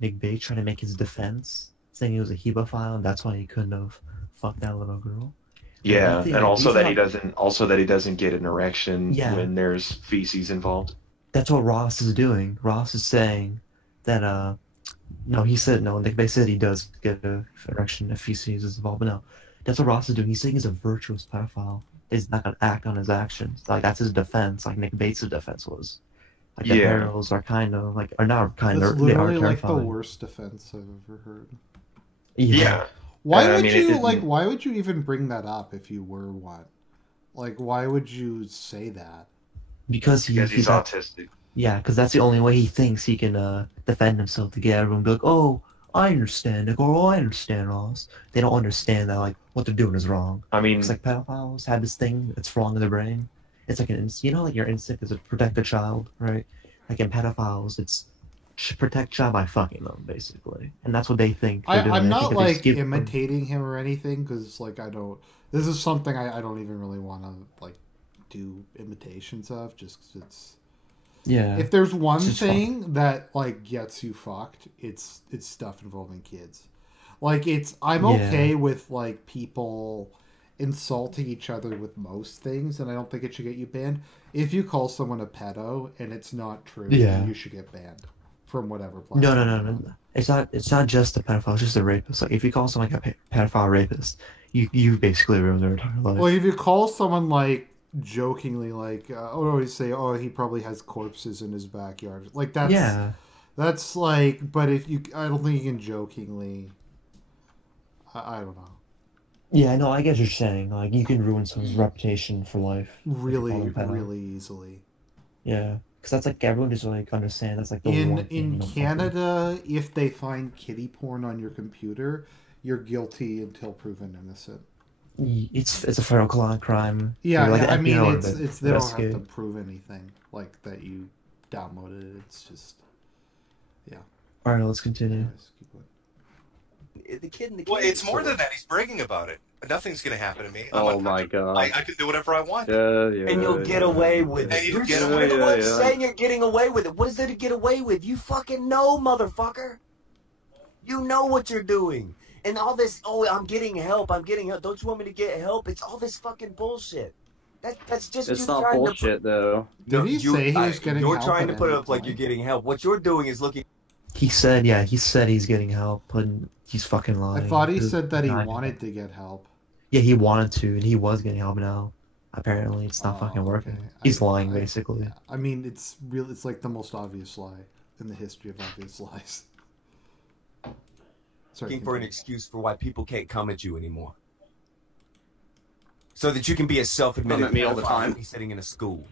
Nick Bates trying to make his defense, saying he was a hebephile, and that's why he couldn't have fucked that little girl. Yeah, and also that he doesn't get an erection Yeah. when there's feces involved. That's what Ross is doing. Ross is saying that Nick Bates said he does get an erection if feces is involved, but no. That's what Ross is doing. He's saying he's a virtuous pedophile. He's not gonna act on his actions. Like that's his defense, like Nick Bates' defense was. Like the Harrells are kind of like are not kind That's of they are literally like the terrifying. worst defense I've ever heard. Yeah. Why would you even bring that up if you were one? Like, why would you say that? Because he's autistic. Yeah, because that's the only way he thinks he can defend himself to get everyone to be like, oh, I understand, Nick, or oh, I understand, Ross. They don't understand that, like, what they're doing is wrong. I mean... It's like pedophiles have this thing that's wrong in their brain. It's like like your instinct is to protect a child, right? Like in pedophiles, it's protect child by fucking them, basically. And that's what they think they're doing. I'm not, like, give imitating him or anything, because, like, this is something I don't even really want to, like, do imitations of, just because it's... Yeah. If there's one thing that like gets you fucked, it's stuff involving kids. Like I'm okay with like people insulting each other with most things, and I don't think it should get you banned. If you call someone a pedo and it's not true, then you should get banned from whatever platform. No. It's not just a pedophile, it's just a rapist. Like if you call someone like a pedophile rapist, you basically ruin their entire life. Well, if you call someone like jokingly like, always say, "Oh, he probably has corpses in his backyard." Like that's that's like, but if you, I don't think you can jokingly. I don't know. Yeah, no, I guess you're saying like you can ruin someone's reputation for life. Really easily. Yeah, because that's like everyone just like understand that's like the in one thing, in Canada, if they find kitty porn on your computer, you're guilty until proven innocent. It's a federal crime. Yeah, like I mean it's they don't have to prove anything like that you downloaded it. It's just All right, let's continue. The kid in the Well, it's more than that. He's bragging about it. Nothing's going to happen to me. Oh my god. I can do whatever I want. And you'll get away with it. You're the one saying you're getting away with it. What is there to get away with? You fucking know, motherfucker. You know what you're doing. And all this, oh, I'm getting help. I'm getting help. Don't you want me to get help? It's all this fucking bullshit. That's just It's you not trying bullshit, though. Did he say he was getting help? You're trying to put it up like you're getting help. What you're doing is looking... He said he's getting help, but he's fucking lying. I thought he said that he wanted to get help. Yeah, he wanted to, and he was getting help now. Apparently, it's not fucking working. Okay. He's lying, basically. Yeah. I mean, it's like the most obvious lie in the history of obvious lies. Looking for an excuse for why people can't come at you anymore. So that you can be a self-admitted Come at me all the time. He's sitting in a school.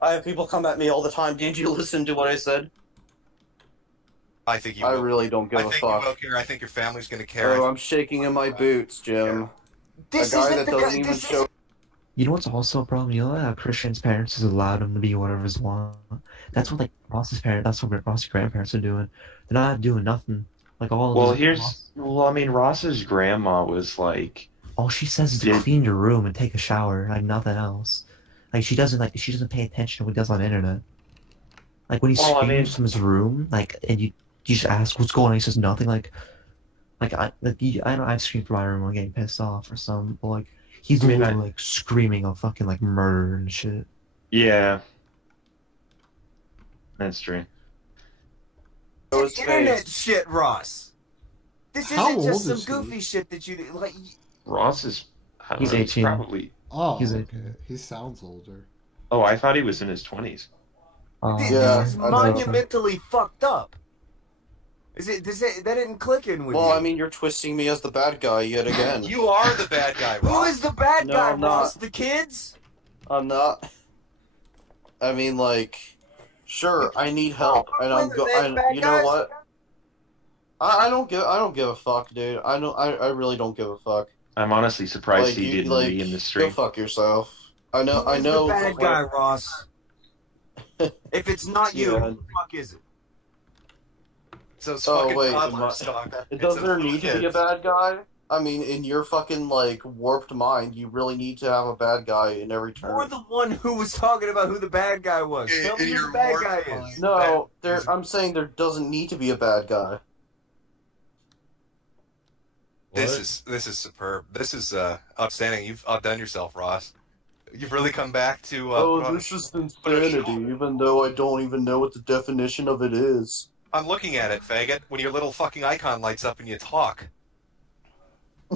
I have people come at me all the time. Did you listen to what I said? I think you I will. really don't give a I think fuck. you will care. I think your family's going to care. Oh, I'm shaking in my boots, Jim. This a guy isn't that the doesn't guy- even this show. You know what's also a problem? You know how Christian's parents has allowed him to be whatever's want. That's what like Ross's parents. That's what Ross's grandparents are doing. They're not doing nothing. Like all. Well, these- I mean, Ross's grandma was like. All she says is to clean your room and take a shower, like nothing else. Like she doesn't pay attention to what he does on the internet. Like when he screams from his room, like and you just ask what's going on, he says nothing. I know I've screamed from my room when I'm getting pissed off or something, but like he's literally like screaming of fucking like murder and shit. Yeah, that's true. It's internet shit, Ross. This How isn't just old some is he? goofy shit that you like. Ross is. I don't He's know, 18. Probably. Oh, He's okay. He sounds older. Oh, I thought he was in his 20s. This Yeah, is I know. monumentally fucked up. That didn't click in with you? Well, I mean, you're twisting me as the bad guy yet again. You are the bad guy, Who Ross. is the bad No, guy, I'm not. Ross? The kids? I'm not. I mean, like, sure, I need help, and I'm go. They're bad You know guys? what? I don't give a fuck, dude. I really don't give a fuck. I'm honestly surprised Like, he you- didn't like, be in the Go stream. fuck yourself. I know. Who is the bad guy, Ross? If it's not you, Yeah. who the fuck is it? So it's Oh fucking wait, toddler stock. doesn't there need to be a kids. bad guy? I mean, in your fucking like warped mind, you really need to have a bad guy in every turn. You're the one who was talking about who the bad guy was. Tell me who the bad guy is. No, I'm saying there doesn't need to be a bad guy. This is superb. This is outstanding. You've outdone yourself, Ross. You've really come back to. This is insanity, even though I don't even know what the definition of it is. I'm looking at it, faggot. When your little fucking icon lights up and you talk.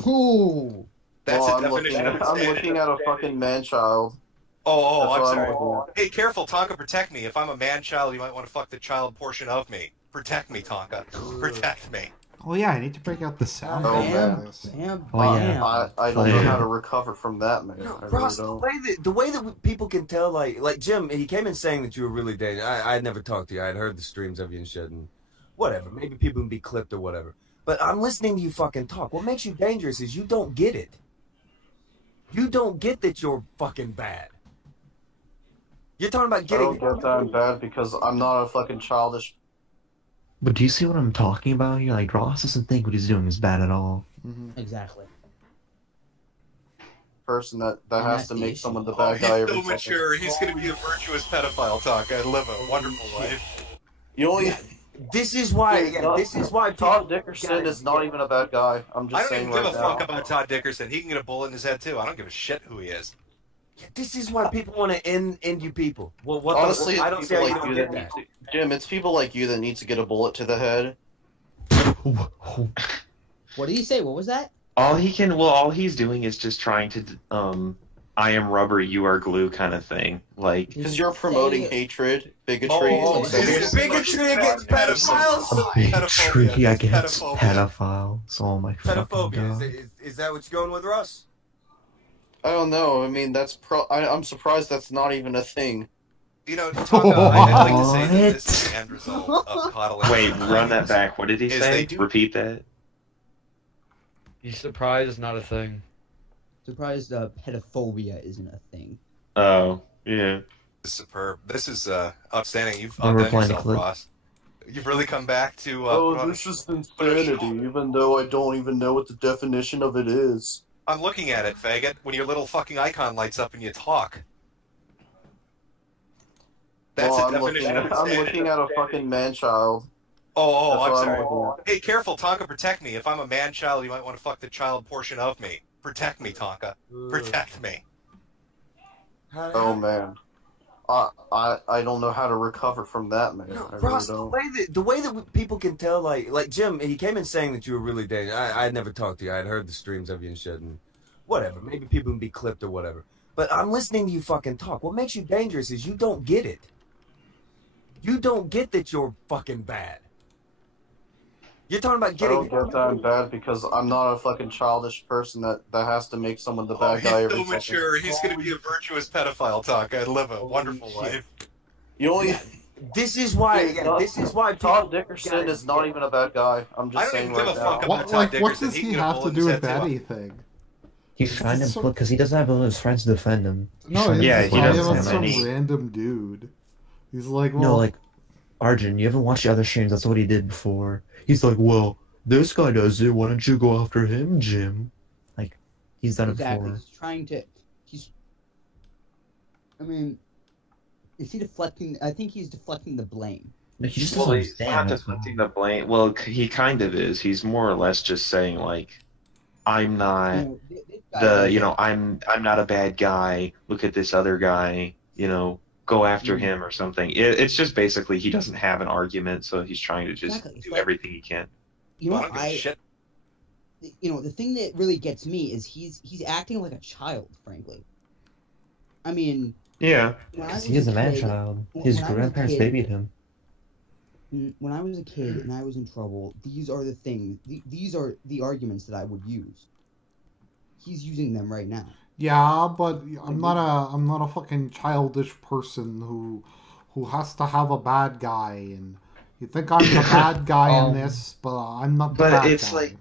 Ooh. That's Well, the definition of I'm insanity. looking at a fucking man-child. Oh, That's I'm what I'm sorry. looking at. Hey, careful, Tonka, protect me. If I'm a man-child, you might want to fuck the child portion of me. Protect me, Tonka. Protect me. Oh yeah, I need to break out the sound. Oh, bam, man. this. Bam, Oh, yeah. bam. I don't know how to recover from that, man. No, I Ross, really the way that people can tell, like Jim, he came in saying that you were really dating. I had never talked to you. I had heard the streams of you and shit, and whatever. Maybe people can be clipped or whatever. But I'm listening to you fucking talk. What makes you dangerous is you don't get it. You don't get that you're fucking bad. You're talking about I getting. don't get that I'm bad because I'm not a fucking childish. But do you see what I'm talking about here? Like Ross doesn't think what he's doing is bad at all. Exactly. Person that And has that's to the make issue. someone the Oh, bad he's guy so every second. mature. He's going to be a virtuous pedophile, Tonka, and live a wonderful life. You only. This is why. Todd- This is why Todd people- Dickerson is not even a bad guy. I'm I just don't saying even give right a now. fuck about Todd Dickerson. He can get a bullet in his head, too. I don't give a shit who he is. This is why people want to end you people. Well, what Honestly, I it's don't see people how you like don't you get that that. need to. Jim, it's people like you that need to get a bullet to the head. What did he say? What was that? All he's doing is just trying to I am rubber, you are glue kind of thing. Like, Because you're promoting hatred, bigotry. Oh, and is it bigotry against pedophiles? Bigotry That's against pedophobia. pedophiles. Oh my fucking Pedophobia. god. Is that what you're going with, Russ? I don't know. I mean, I'm surprised that's not even a thing. You know, Tonka, I'd like to say that this is the end result of coddling. wait, run that back. What did he Is say? they do- Repeat that. He's surprised it's not a thing. Surprised pedophobia isn't a thing. Oh, yeah. This is superb. This is outstanding. You've Never outdone playing yourself, clip. Ross. You've really come back to. This is insanity, even though I don't even know what the definition of it is. I'm looking at it, faggot. When your little fucking icon lights up and you talk. That's Well, a definition of I'm insanity. looking at a fucking man-child. Oh, That's I'm what I'm sorry. looking at. Hey, careful, Tonka, protect me. If I'm a man-child, you might want to fuck the child portion of me. Protect me, Tonka. Protect me. Oh man, I don't know how to recover from that, man. No, I Ross, really the way that people can tell, like Jim, he came in saying that you were really dangerous. I had never talked to you. I had heard the streams of you and shit, and whatever. Maybe people can be clipped or whatever. But I'm listening to you fucking talk. What makes you dangerous is you don't get it. You don't get that you're fucking bad. You're talking about I getting. don't get that I'm bad because I'm not a fucking childish person that has to make someone the bad guy He's every so second. mature. He's going to be a virtuous pedophile, Tonka, and live a wonderful life. You only. This is why. Yeah, This is why. Todd Dickerson is not even a bad guy. I'm I just don't saying even give right a now. fuck about What, Todd like, what Dickerson. does He he can get a have to bullet do in with his head, too. anything? He's trying to So- because he doesn't have one of his friends to defend him. No, he's Yeah, he doesn't with have some any. random dude. He's like, well, No, like Argent, you haven't watched the other streams. That's what he did before. He's like, well, this guy does it. Why don't you go after him, Jim? Like, he's done it Exactly. before. He's trying to. I mean, is he deflecting? I think he's deflecting the blame. No, he just Well, doesn't he's understand. not that's deflecting all. the blame. Well, he kind of is. He's more or less just saying like, I'm not No, this guy does it. I'm not a bad guy. Look at this other guy. Go after him or something. It's just basically he doesn't have an argument, so he's trying to just Exactly. It's do like- everything he can. You know I what? don't give a shit. The thing that really gets me is he's acting like a child, frankly. I mean, Yeah. when I Because was he is a man kid- child. when His I was a grandparents kid- babied him. When I was a kid and I was in trouble, these are the things. These are the arguments that I would use. He's using them right now. yeah, but I'm not a fucking childish person who has to have a bad guy, and you think I'm the bad guy in this, but I'm not the But bad it's guy. like-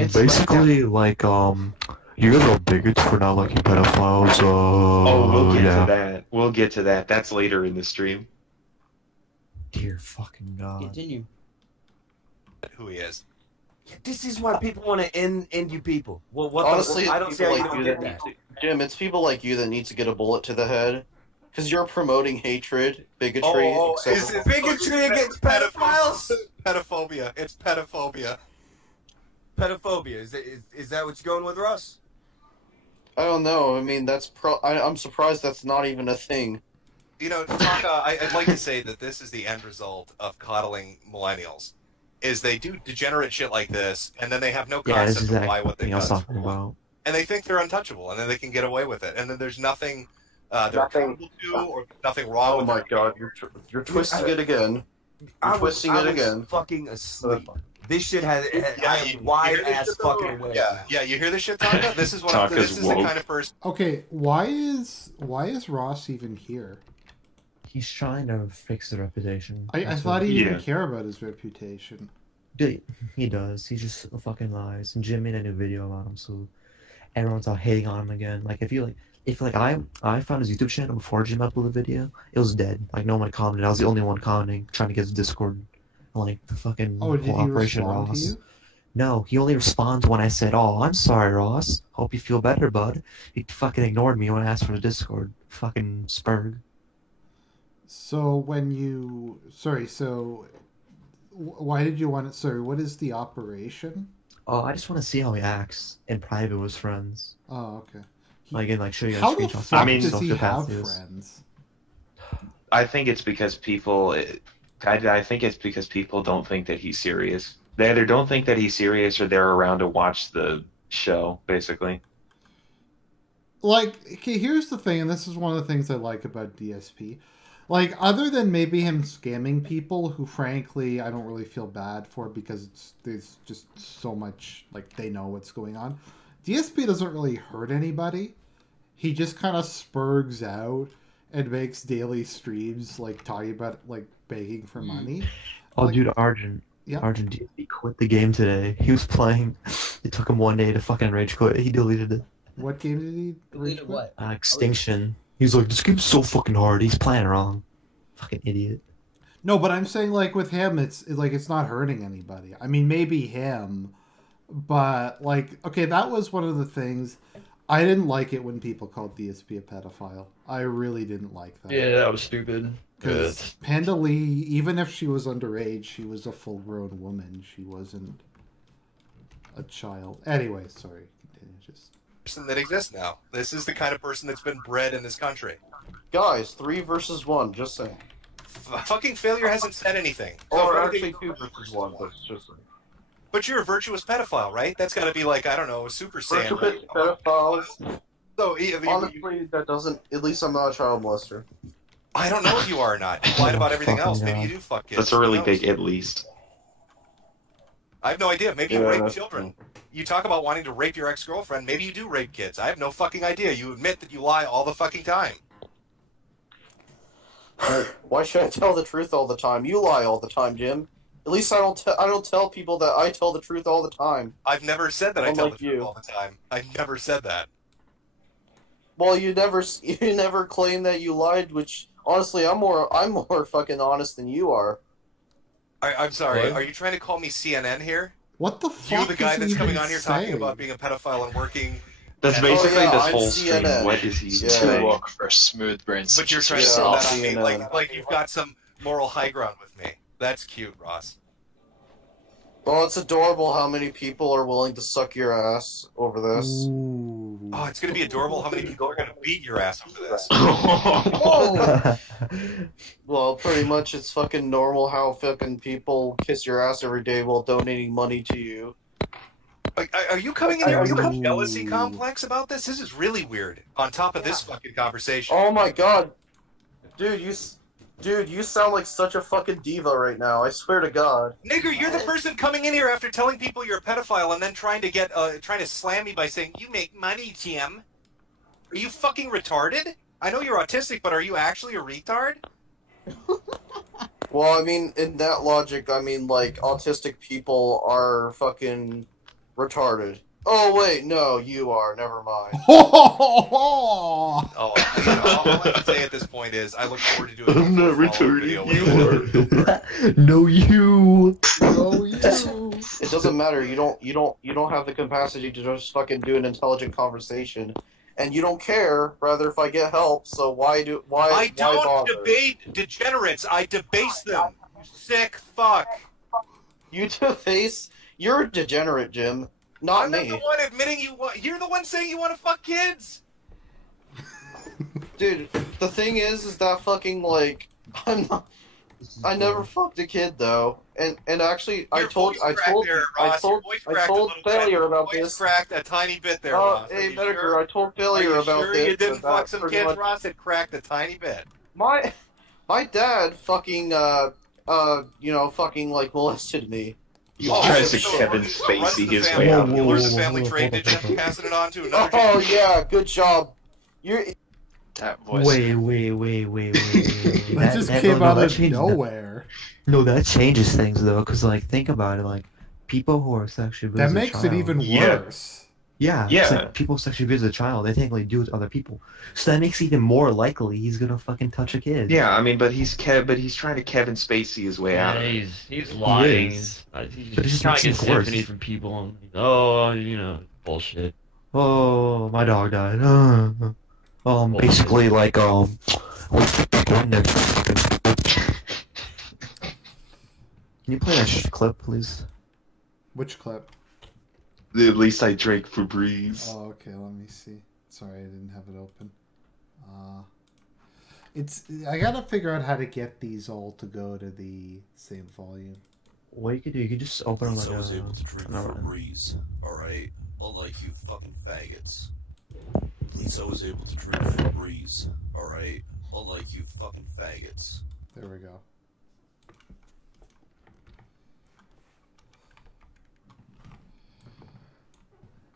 It's Basically, like, you guys are bigots for not liking pedophiles. we'll get yeah. to that. We'll get to that. That's later in the stream. Dear fucking god. Continue. Who he is. This is why people want to end you people. Well, what? Honestly, I don't it's see how people you like don't you get that that. need to, Jim, it's people like you that need to get a bullet to the head. Because you're promoting hatred, bigotry, etc. Is it bigotry against pedophiles? Pedophobia. It's pedophobia. Pedophobia. Is that what you're going with, Russ? I don't know. I mean, I'm surprised that's not even a thing. Tonka, I'd like to say that this is the end result of coddling millennials. Is they do degenerate shit like this, and then they have no Yeah, this concept is of why what exactly they've what I was done is talking wrong. about. And they think they're untouchable, and then they can get away with it. And then there's nothing they're accountable to, or nothing wrong Oh with my it. god, you're twisting it again. You're twisting it again. Fucking asleep. This shit has. Yeah, I am wide ass fucking awake. Yeah, you hear this shit, Tonka? This is what Tonka's this is the woke. kind of person. Okay, why is Ross even here? He's trying to fix the reputation. I That's thought what- he Yeah. didn't care about his reputation. Dude, he does. He just fucking lies. And Jim made a new video about him, so everyone's all hating on him again. Like, if I found his YouTube channel before Jim uploaded the video, it was dead. Like, no one commented. I was the only one commenting, trying to get his Discord. Like, the fucking Oh, did he whole Operation respond to Ross. you? No, he only responds when I said, "Oh, I'm sorry, Ross. Hope you feel better, bud." He fucking ignored me when I asked for the Discord. Fucking Spurg. So why did you want it? Sorry, what is the operation? Oh, I just want to see how he acts in private with his friends. Oh, okay. Like, and like show you guys How the screenshots. fuck I mean, does he have sociopath he is. friends? I think it's because people. I think it's because people don't think that he's serious. They either don't think that he's serious, or they're around to watch the show. Basically, like, okay, here's the thing, and this is one of the things I like about DSP. Like, other than maybe him scamming people, who frankly I don't really feel bad for because there's just so much, like, they know what's going on. DSP doesn't really hurt anybody. He just kind of spurgs out and makes daily streams, like, talking about, like, begging for money. Oh, like, dude, Argent. Yeah. Argent, DSP quit the game today. He was playing. It took him one day to fucking rage quit. He deleted it. What game did he Deleted what? Extinction. He's like, this game's so fucking hard. He's playing wrong. Fucking idiot. No, but I'm saying, like, with him, it's like it's not hurting anybody. I mean, maybe him, but, like, okay, that was one of the things. I didn't like it when people called DSP a pedophile. I really didn't like that. Yeah, that was stupid. Because Panda Lee, even if she was underage, she was a full-grown woman. She wasn't a child. Anyway, sorry. Continue. Just Person that exists now. This is the kind of person that's been bred in this country. Guys, 3 versus 1, just saying. Fucking failure hasn't said anything. So Or if actually anything- 2 versus 1, but just saying. But you're a virtuous pedophile, right? That's got to be like, I don't know, a Super Saiyan. Virtuous pedophiles. So, Honestly, that doesn't. At least I'm not a child molester. I don't know if you are or not. You lied about everything else. Maybe you do fuck kids. That's a really Who knows? big at least. I have no idea. Maybe you Yeah, rape that's children. You talk about wanting to rape your ex-girlfriend. Maybe you do rape kids. I have no fucking idea. You admit that you lie all the fucking time. Why should I tell the truth all the time? You lie all the time, Jim. At least I don't tell people that I tell the truth all the time. I've never said that I tell the Unlike truth you. all the time. I never said that. Well, you never claim that you lied, which honestly, I'm more fucking honest than you are. I'm sorry. What? Are you trying to call me CNN here? what the fuck? You, the guy is that's he coming even on here talking saying? about being a pedophile and working. That's Oh, basically yeah, this I'm whole stream. CNN. What is he Yeah. saying? Walk for smooth brains. But you're trying to Yeah, throw I'll that on me CNN. like you've got some moral high ground with me. That's cute, Ross. Well, it's adorable how many people are willing to suck your ass over this. Ooh. Oh, it's gonna be adorable how many people are gonna beat your ass over this. Well, pretty much it's fucking normal how fucking people kiss your ass every day while donating money to you. Like, are you coming in here with a Ooh. jealousy complex about this? This is really weird. On top of this fucking conversation. Oh my god. Dude, you sound like such a fucking diva right now. I swear to God. Nigger, you're the person coming in here after telling people you're a pedophile and then trying to slam me by saying, you make money, Tim. Are you fucking retarded? I know you're autistic, but are you actually a retard? Well, I mean, in that logic, I mean, like, autistic people are fucking retarded. Oh, wait, no, you are. Never mind. Oh, all I can say at this point is I look forward to doing I'm not a follow-up video with you. No, you. Oh, you. It doesn't matter. You don't have the capacity to just fucking do an intelligent conversation, and you don't care. Rather, if I get help, so why I why don't bother? debate degenerates. I debase them. You sick fuck. You deface. You're a degenerate, Jim. Not I'm me. not the one admitting you want. You're the one saying you want to fuck kids. Dude, the thing is that fucking, like, I never fucked a kid though, and actually I Your told voice cracked there, Ross. Your voice cracked a little failure bit. about Your voice this. cracked a tiny bit there, Oh, Ross. Are hey, you Metokur, sure? I told Are failure you about sure this. you didn't and fuck that some pretty kids, much- Ross? It cracked a tiny bit. My dad fucking fucking like molested me. He Oh, tries to so Kevin runs the Spacey his family. way out. You learned the family trait, did you? Passing it on to another Oh generation. yeah, good job. You're That voice. Wait. That just came out of nowhere. No, that changes things though, because like think about it, like people who are sexually abused That as a makes it child- even Yeah. worse. Yeah, Yeah. It's like people sexually abuse a child, they technically do it to other people, so that makes it even more likely he's gonna fucking touch a kid. Yeah, I mean, but he's trying to Kevin Spacey his way out. Yeah, of it. he's lying. is. He's But it just trying makes to get it worse. sympathy from people. And, oh, bullshit. Oh, my dog died. Basically like Can you play that clip, please? Which clip? At least I drank Febreze. Oh, okay. Let me see. Sorry, I didn't have it open. I gotta figure out how to get these all to go to the same volume. What you could do, you could just open them like I was able to drink Febreze, alright? Unlike you fucking faggots. At least I was able to drink Febreze, alright? Unlike you fucking faggots. There we go.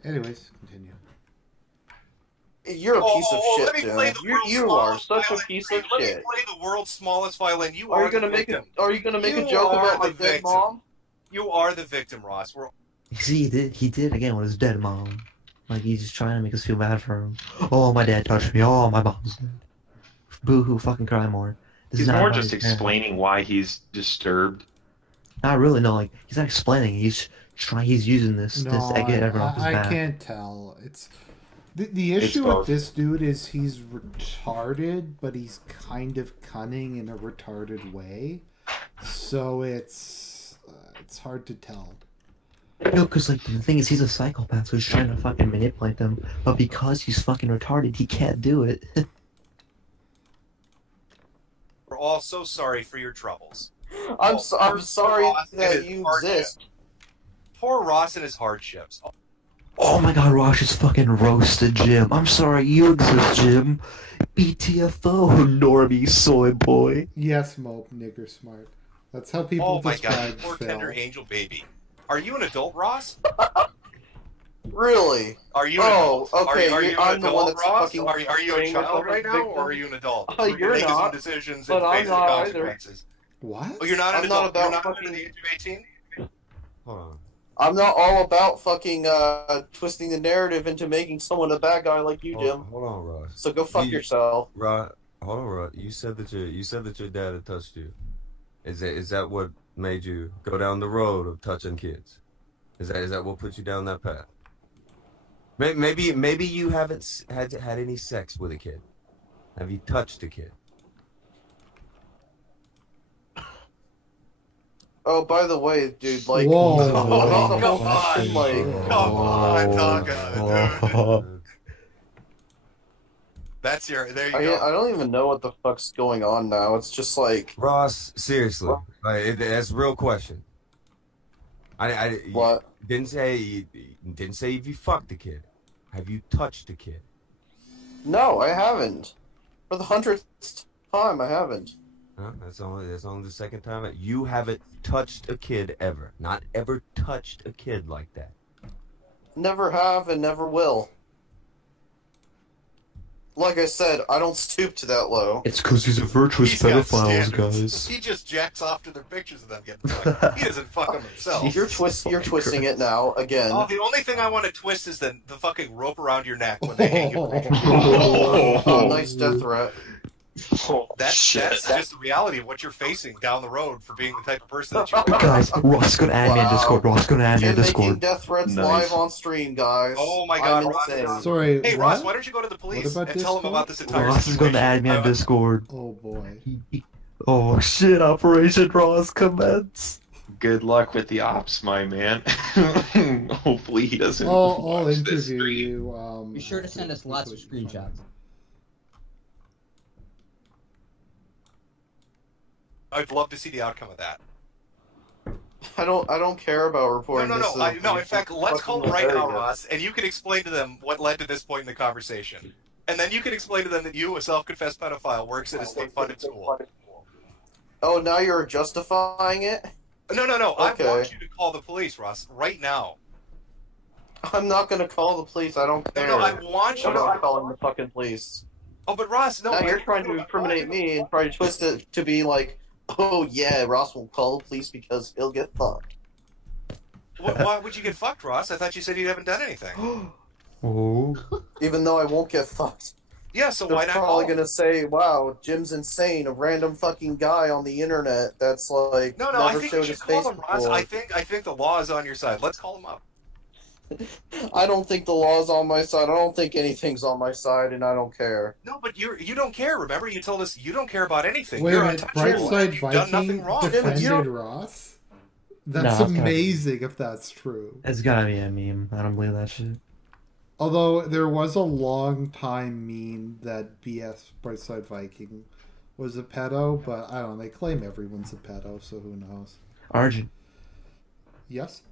Anyways, continue. You're a piece of let me shit, play Jim. the world's You are smallest such a violin. piece of Let me shit. play the world's smallest violin. You Are are you gonna the make victim. Are you gonna make You a joke are about my the dead victim. mom? You are the victim, Ross. We're See, he did again with his dead mom. Like, he's just trying to make us feel bad for him. Oh, my dad touched me. Oh, my mom's dead. Boo-hoo, fucking cry more. This He's is not more about just his parents. explaining why he's disturbed. Not really, no, like, he's not explaining. He's using this to get everyone off his I back. can't tell. It's the It's issue with both. this dude is he's retarded, but he's kind of cunning in a retarded way. So it's hard to tell. No, because, like, the thing is, he's a psychopath, so he's trying to fucking manipulate them. But because he's fucking retarded, he can't do it. we're all so sorry for your troubles. I'm sorry Ross and that his you hardship. exist. Poor Ross and his hardships. Oh my god, Rosh is fucking roasted Jim. I'm sorry you exist, Jim. BTFO, normie soy boy. Yes, Mope, nigger smart. That's how people Oh my god, describe poor Phil. tender angel baby. Are you an adult, Ross? Really? Are you an adult? okay. Are you I'm an the one adult, that's Ross? fucking Are you a praying or child right something, now, or are victim? you an adult? Oh, You're you're making some not, decisions but and I'm facing the not either. consequences. What? Oh, you're not an I'm adult. not about You're not fucking- under the age of 18? Hold on. I'm not all about fucking twisting the narrative into making someone a bad guy like you, Jim. Hold on, Ross. So go fuck yourself. Hold on, Ross. You said that your dad had touched you. Is that what made you go down the road of touching kids? Is that what put you down that path? Maybe you haven't had any sex with a kid. Have you touched a kid? Oh, by the way, dude, like, Whoa. about the Come whole on. thing, like, Come on, talk dude. That's your. There you go. I don't even know what the fuck's going on now. It's just like, Ross, seriously, that's a real question. What? Didn't say if you fucked a kid. Have you touched a kid? no, I haven't. For the 100th time, I haven't. Huh? That's only the second time. You haven't touched a kid ever. Not ever touched a kid like that. Never have and never will. Like I said, I don't stoop to that low. It's because he's a virtuous He's got pedophile, standards. guys. He just jacks off to their pictures of them getting fucked. He doesn't fuck them himself. You're twisting it now again. Oh, the only thing I want to twist is the fucking rope around your neck when they hang you. Oh, nice death threat. That's just the reality of what you're facing down the road for being the type of person that you are. Guys, Ross gonna add me on Discord. Ross gonna add me on Jim making Discord. death threats Nice. live on stream, guys. Oh my god, I'm Ross. insane. Sorry, Hey, what? Ross, why don't you go to the police What and about tell them Discord? about this entire Ross is situation? gonna add me on Discord. Oh boy. Oh shit, Operation Ross commence. Good luck with the ops, my man. Hopefully he doesn't. I'll watch this interview stream. you. Be sure to send us lots of screenshots. I'd love to see the outcome of that. I don't care about No, reporting no, this. no. In fact, let's call them right now, hilarious. Ross, and you can explain to them what led to this point in the conversation. And then you can explain to them that you, a self-confessed pedophile, works at a state-funded school. Oh, now you're justifying it? No, no, no. Okay. I want you to call the police, Ross, right now. I'm not gonna call the police. I don't care. No, I want you I'm not to. calling the fucking police. Oh, but Ross, no. Now you're trying to incriminate me and try to twist it to be like, oh yeah, Ross will call the police because he'll get fucked. Why would you get fucked, Ross? I thought you said you haven't done anything. Oh. Even though I won't get fucked. Yeah, so They're why not probably call? gonna say, wow, Jim's insane, a random fucking guy on the internet that's like No, I never think showed you should his call face them, Ross. before. I think the law is on your side. Let's call them up. I don't think the law's on my side. I don't think anything's on my side, and I don't care. No, but you don't care. Remember, you told us you don't care about anything. Wait You're a minute, untouchable. Brightside You've done nothing Viking wrong. defended Ross? That's No, that's gotta be- amazing if that's true. It's gotta be a meme. I don't believe that shit. Although there was a long time meme that BS Brightside Viking was a pedo, but I don't know, they claim everyone's a pedo, so who knows. Argent, Yes?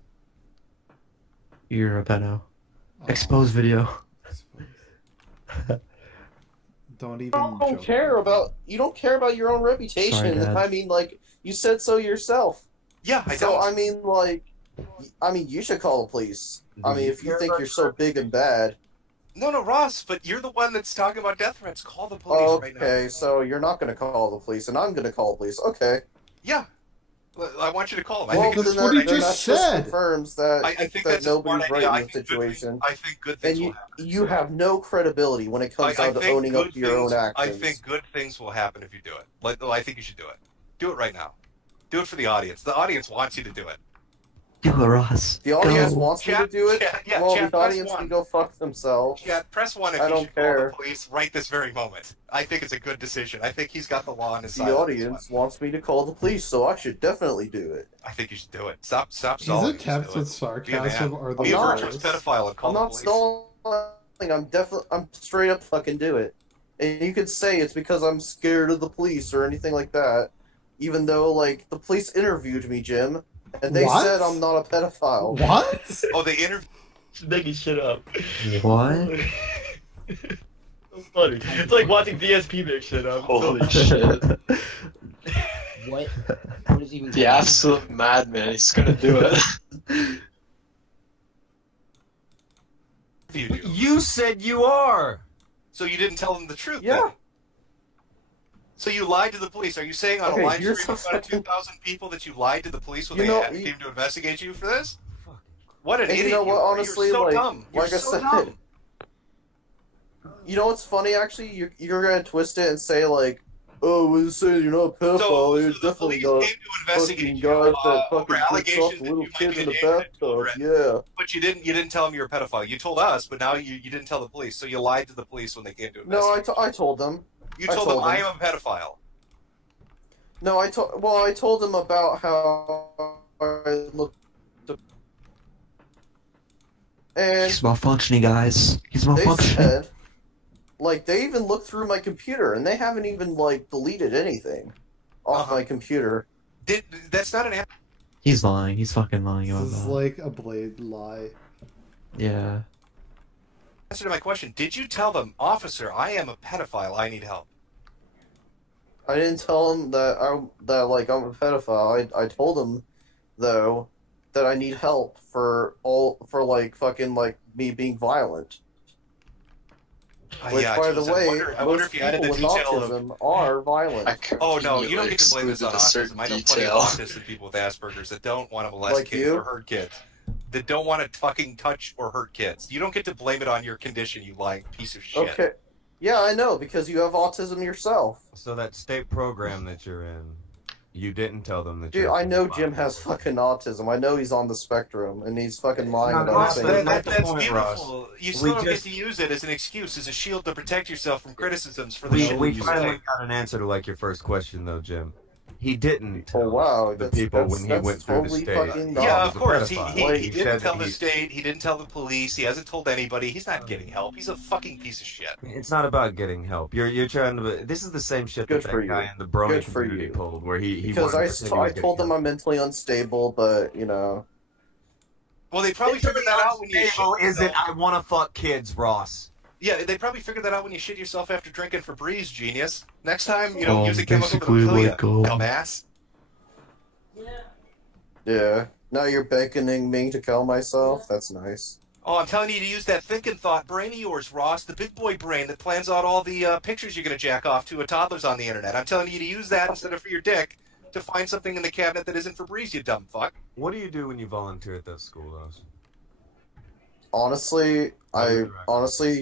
you're a pedo. Expose video. Don't even. You don't joke care about your own reputation. Sorry, Dad. I mean, like you said so yourself. Yeah, I So don't. I mean, you should call the police. I mean, if you think you're so big and bad. No, Ross, but you're the one that's talking about death threats. Call the police right now. Okay, so you're not going to call the police, and I'm going to call the police. Okay. Yeah. I want you to call them. Well, I think that's what he just said. Confirms that, I think that that's nobody's right idea. in the situation. I think good things will happen. You have no credibility when it comes down to owning up to your own actions. I think good things will happen if you do it. I think you should do it. Do it right now. Do it for the audience. The audience wants you to do it. Do it, Ross. The audience Go. wants me to do it? Well, the audience can go fuck themselves. Press 1 if I you don't should care. call the police right this very moment. I think it's a good decision. I think he's got the law on his side. The audience wants me to call the police, so I should definitely do it. I think you should do it. Stop These stalling. attempts at sarcasm are the Be a worst. virtuous pedophile and call I'm the not police. stalling. I'm straight up fucking do it. And you could say it's because I'm scared of the police or anything like that, even though, like, the police interviewed me, Jim, and they said I'm not a pedophile. What? Oh, they interviewed. Making shit up. What? So funny. It's like watching DSP make shit up. Holy shit. What? What is even? The absolute madman. He's gonna do it. You said you are. So you didn't tell them the truth. Yeah. Then? So you lied to the police. Are you saying on Okay, a live you're stream in so front of 2,000 people that you lied to the police when You they know, came to investigate you for this? What an And idiot! you know what? Honestly, you're so like, dumb. You're like I so said, dumb. you know what's funny? Actually, you're gonna twist it and say like, "Oh, when you say you're not a pedophile, you're definitely not fucking guys that fucking jerks off little kids in the bathtub." Yeah. But you didn't tell them you're a pedophile. You told us, but now you didn't tell the police. So you lied to the police when they came to No, investigate. I told them. You told them I am a pedophile. No, I told them about how I looked. And He's malfunctioning, guys. He's they malfunctioning. said, like, they even looked through my computer, and they haven't even, like, deleted anything off my computer. That's not an... He's lying. He's fucking lying about This is that. like a blade lie. Yeah. Answer to my question. Did you tell them, officer, I am a pedophile, I need help? I didn't tell them that I'm a pedophile. I told them, though, that I need help for me being violent. Which, yeah, by geez, the way, I wonder most if you added people the with detail autism are violent. Oh no, you don't get to blame this on excluded a autism. I know certain plenty of detail. autistic people with Asperger's that don't want to molest Like kids you? or hurt kids. That don't want to fucking touch or hurt kids. You don't get to blame it on your condition, you lying piece of shit. Okay. Yeah, I know, because you have autism yourself. So that state program that you're in, you didn't tell them that Dude, you're I know Jim has fucking autism. I know he's on the spectrum, and he's fucking lying about Ross, things. that's point, beautiful. Ross. You still don't just- get to use it as an excuse, as a shield to protect yourself from criticisms for the We shit we you finally say. got an answer to like your first question though, Jim. He didn't Oh tell wow, the that's, people that's, when he that's went through totally the state. fucking Yeah, dumb. of course. He He didn't said tell that the he- state. He didn't tell the police. He hasn't told anybody. He's not getting help. He's a fucking piece of shit. It's not about getting help. You're trying to. This is the same shit Good that for that guy you. in the Brony Good for community you. pulled, where he Because wanted I to say he was told them getting I'm mentally unstable, but you know. Well, they probably figured that out when you Unstable shit isn't yourself. I want to fuck kids, Ross. Yeah, they probably figured that out when you shit yourself after drinking Febreze, genius. Next time, Oh, use a chemical that'll basically kill you, like, dumbass. Yeah. Now you're beckoning me to kill myself? That's nice. Oh, I'm telling you to use that thinking thought brain of yours, Ross, the big boy brain that plans out all the pictures you're going to jack off to toddlers on the internet. I'm telling you to use that instead of for your dick to find something in the cabinet that isn't Febreze, you dumb fuck. What do you do when you volunteer at that school, Ross? Honestly,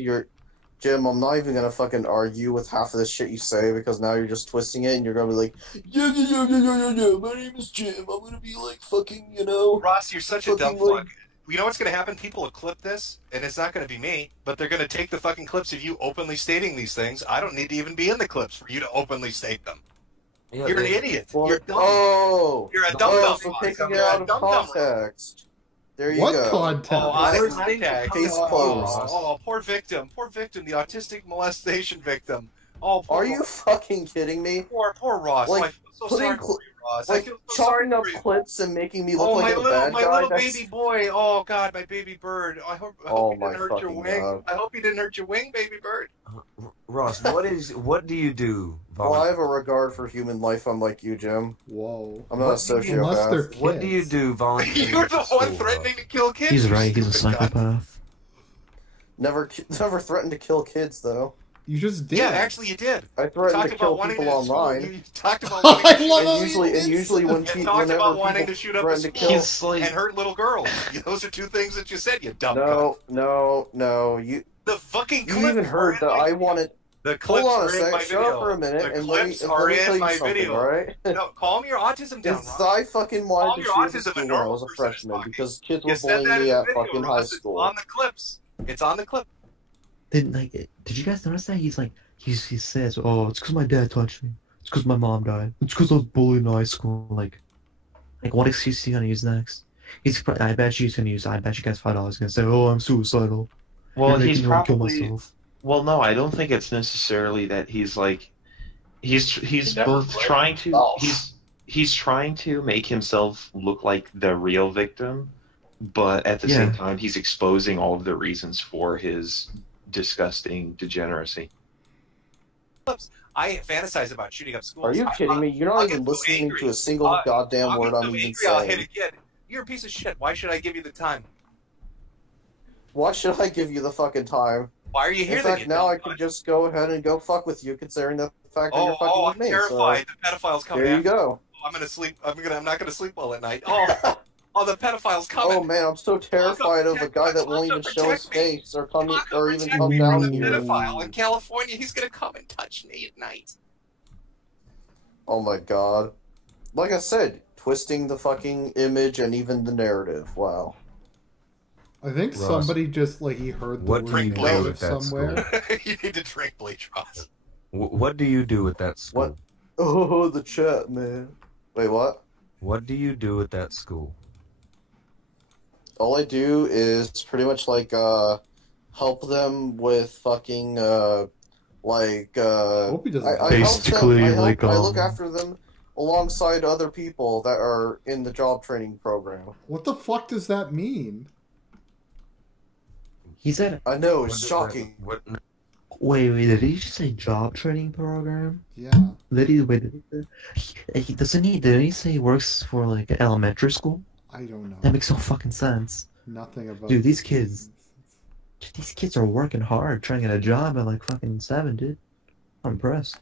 you're Jim, I'm not even gonna fucking argue with half of the shit you say because now you're just twisting it and you're gonna be like, yeah, my name is Jim, I'm gonna be like fucking, you know. Ross, you're such a dumb fucking, like, fuck. You know what's going to happen? People will clip this, and it's not going to be me, but they're going to take the fucking clips of you openly stating these things. I don't need to even be in the clips for you to openly state them. Yeah, You're an they- idiot. Well, You're dumb. oh, You're a dumb so Ross. taking You're it a out of dumb dumb. context. There you What go. context? Oh, out of context. Case closed. Oh, poor victim. Poor victim. The autistic molestation victim. Oh, poor Are you fucking kidding me? Poor Ross. Like, I feel so putting sorry for you, Ross. I like feel so sorry chopping up for you. clips and making me look Oh, like a bad my guy. little That's... baby boy. Oh God, my baby bird. I hope Oh he my didn't hurt your fucking wing. God. I hope he didn't hurt your wing, baby bird. Ross, what do you do? Well, I have a regard for human life, unlike you, Jim. Whoa. I'm not a Unless they're sociopath. What do you do volunteering? You're the one threatening to kill kids. He's you right. He's a stupid cunt. psychopath. Never threatened to kill kids, though. You just did. Yeah, actually, you did. I You threatened talked to about kill wanting people to online. You talked about wanting to shoot And usually when you talked about wanting to shoot up a threaten to school kill... and hurt little girls. Those are two things that you said, you dumb cunt. No. You The fucking you clips even heard that I wanted... The clips Hold on a are in my sec, shut video. up for a minute, The and let me clips are tell in you my something, video. alright? No, calm your autism down, Is Ross. I fucking wanted to Calm shoot your at school autism. A when I normal was a person is freshman talking. because kids You were said bullying that me in at the video, fucking Ross. high It's school. on the clips. It's on the clip. Did you guys notice that he says, "Oh, it's because my dad touched me. It's because my mom died. It's because I was bullied in high school." Like what excuse is he gonna use next? I bet you guys $5 gonna say, "Oh, I'm suicidal." Well, You're he's making me wanna kill probably. myself. Well, no, I don't think it's necessarily that he's like. He's never both played. trying to. Oh. He's trying to make himself look like the real victim, but at the same time, he's exposing all of the reasons for his disgusting degeneracy. I fantasize about shooting up schools. Are you kidding me? You're not even listening to a single goddamn word I'm even I'll hit a saying. kid. You're a piece of shit. Why should I give you the time? Why should I give you the fucking time? Why are you here In then, fact, you now dumb I can just go ahead and go fuck with you, considering the fact that you're fucking I'm with me. terrified. So The pedophile's coming. there you after go. me. I'm gonna sleep. I'm not gonna sleep well at night. Oh, the pedophile's coming. Oh man, I'm so terrified of a guy that won't even show his face or come or even come down From the here. pedophile in California. He's gonna come and touch me at night. Oh my god. Like I said, twisting the fucking image and even the narrative. Wow. I think Ross, somebody just he heard the what do you word do narrative with that somewhere. You need to drink bleach, Ross. What do you do with that school? What? Oh, the chat, man. Wait, what? What do you do at that school? All I do is pretty much help them with fucking Hope he doesn't. I Basically, help them, I look after them alongside other people that are in the job training program. What the fuck does that mean? He said, I know, it's shocking. Wait, did he just say job training program? Yeah. Didn't he say he works for an elementary school? I don't know. That makes no fucking sense. Nothing about. Dude, these kids are working hard trying to get a job at fucking 7, dude. I'm impressed.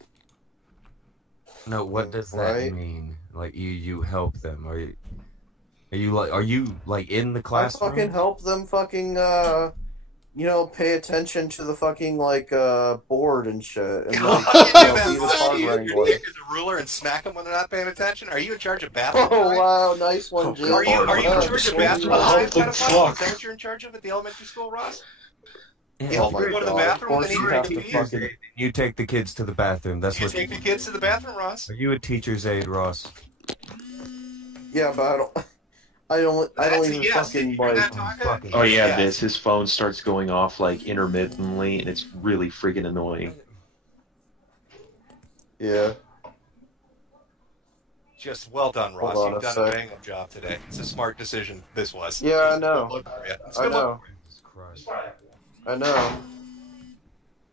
No, what does that Right. mean? Like you help them? Are you in the I classroom? fucking help them fucking pay attention to the fucking board and shit. And You do be the that. card You wrangler. take a ruler and smack them when they're not paying attention. Are you in charge of bathroom? Oh wow, nice one, Jim. Are you in charge of bathroom? What the Is fuck? that what you're in charge of at the elementary school, Ross? Yeah, Oh If my you go to the God, bathroom, of then course you you have take to the fucking... You take the kids to the bathroom. That's You what. take the kids to the bathroom, Ross. Are you a teacher's aide, Ross? Yeah, but I don't even fucking Fucking. Oh yeah, Yes. his phone starts going off intermittently, and it's really friggin' annoying. Yeah. Just well done, Ross. Hold on You've a done a sec. bang-up job today. It's a smart decision. This was. Yeah, I It's a know. good look for you. It's a I good look know. for you. I know.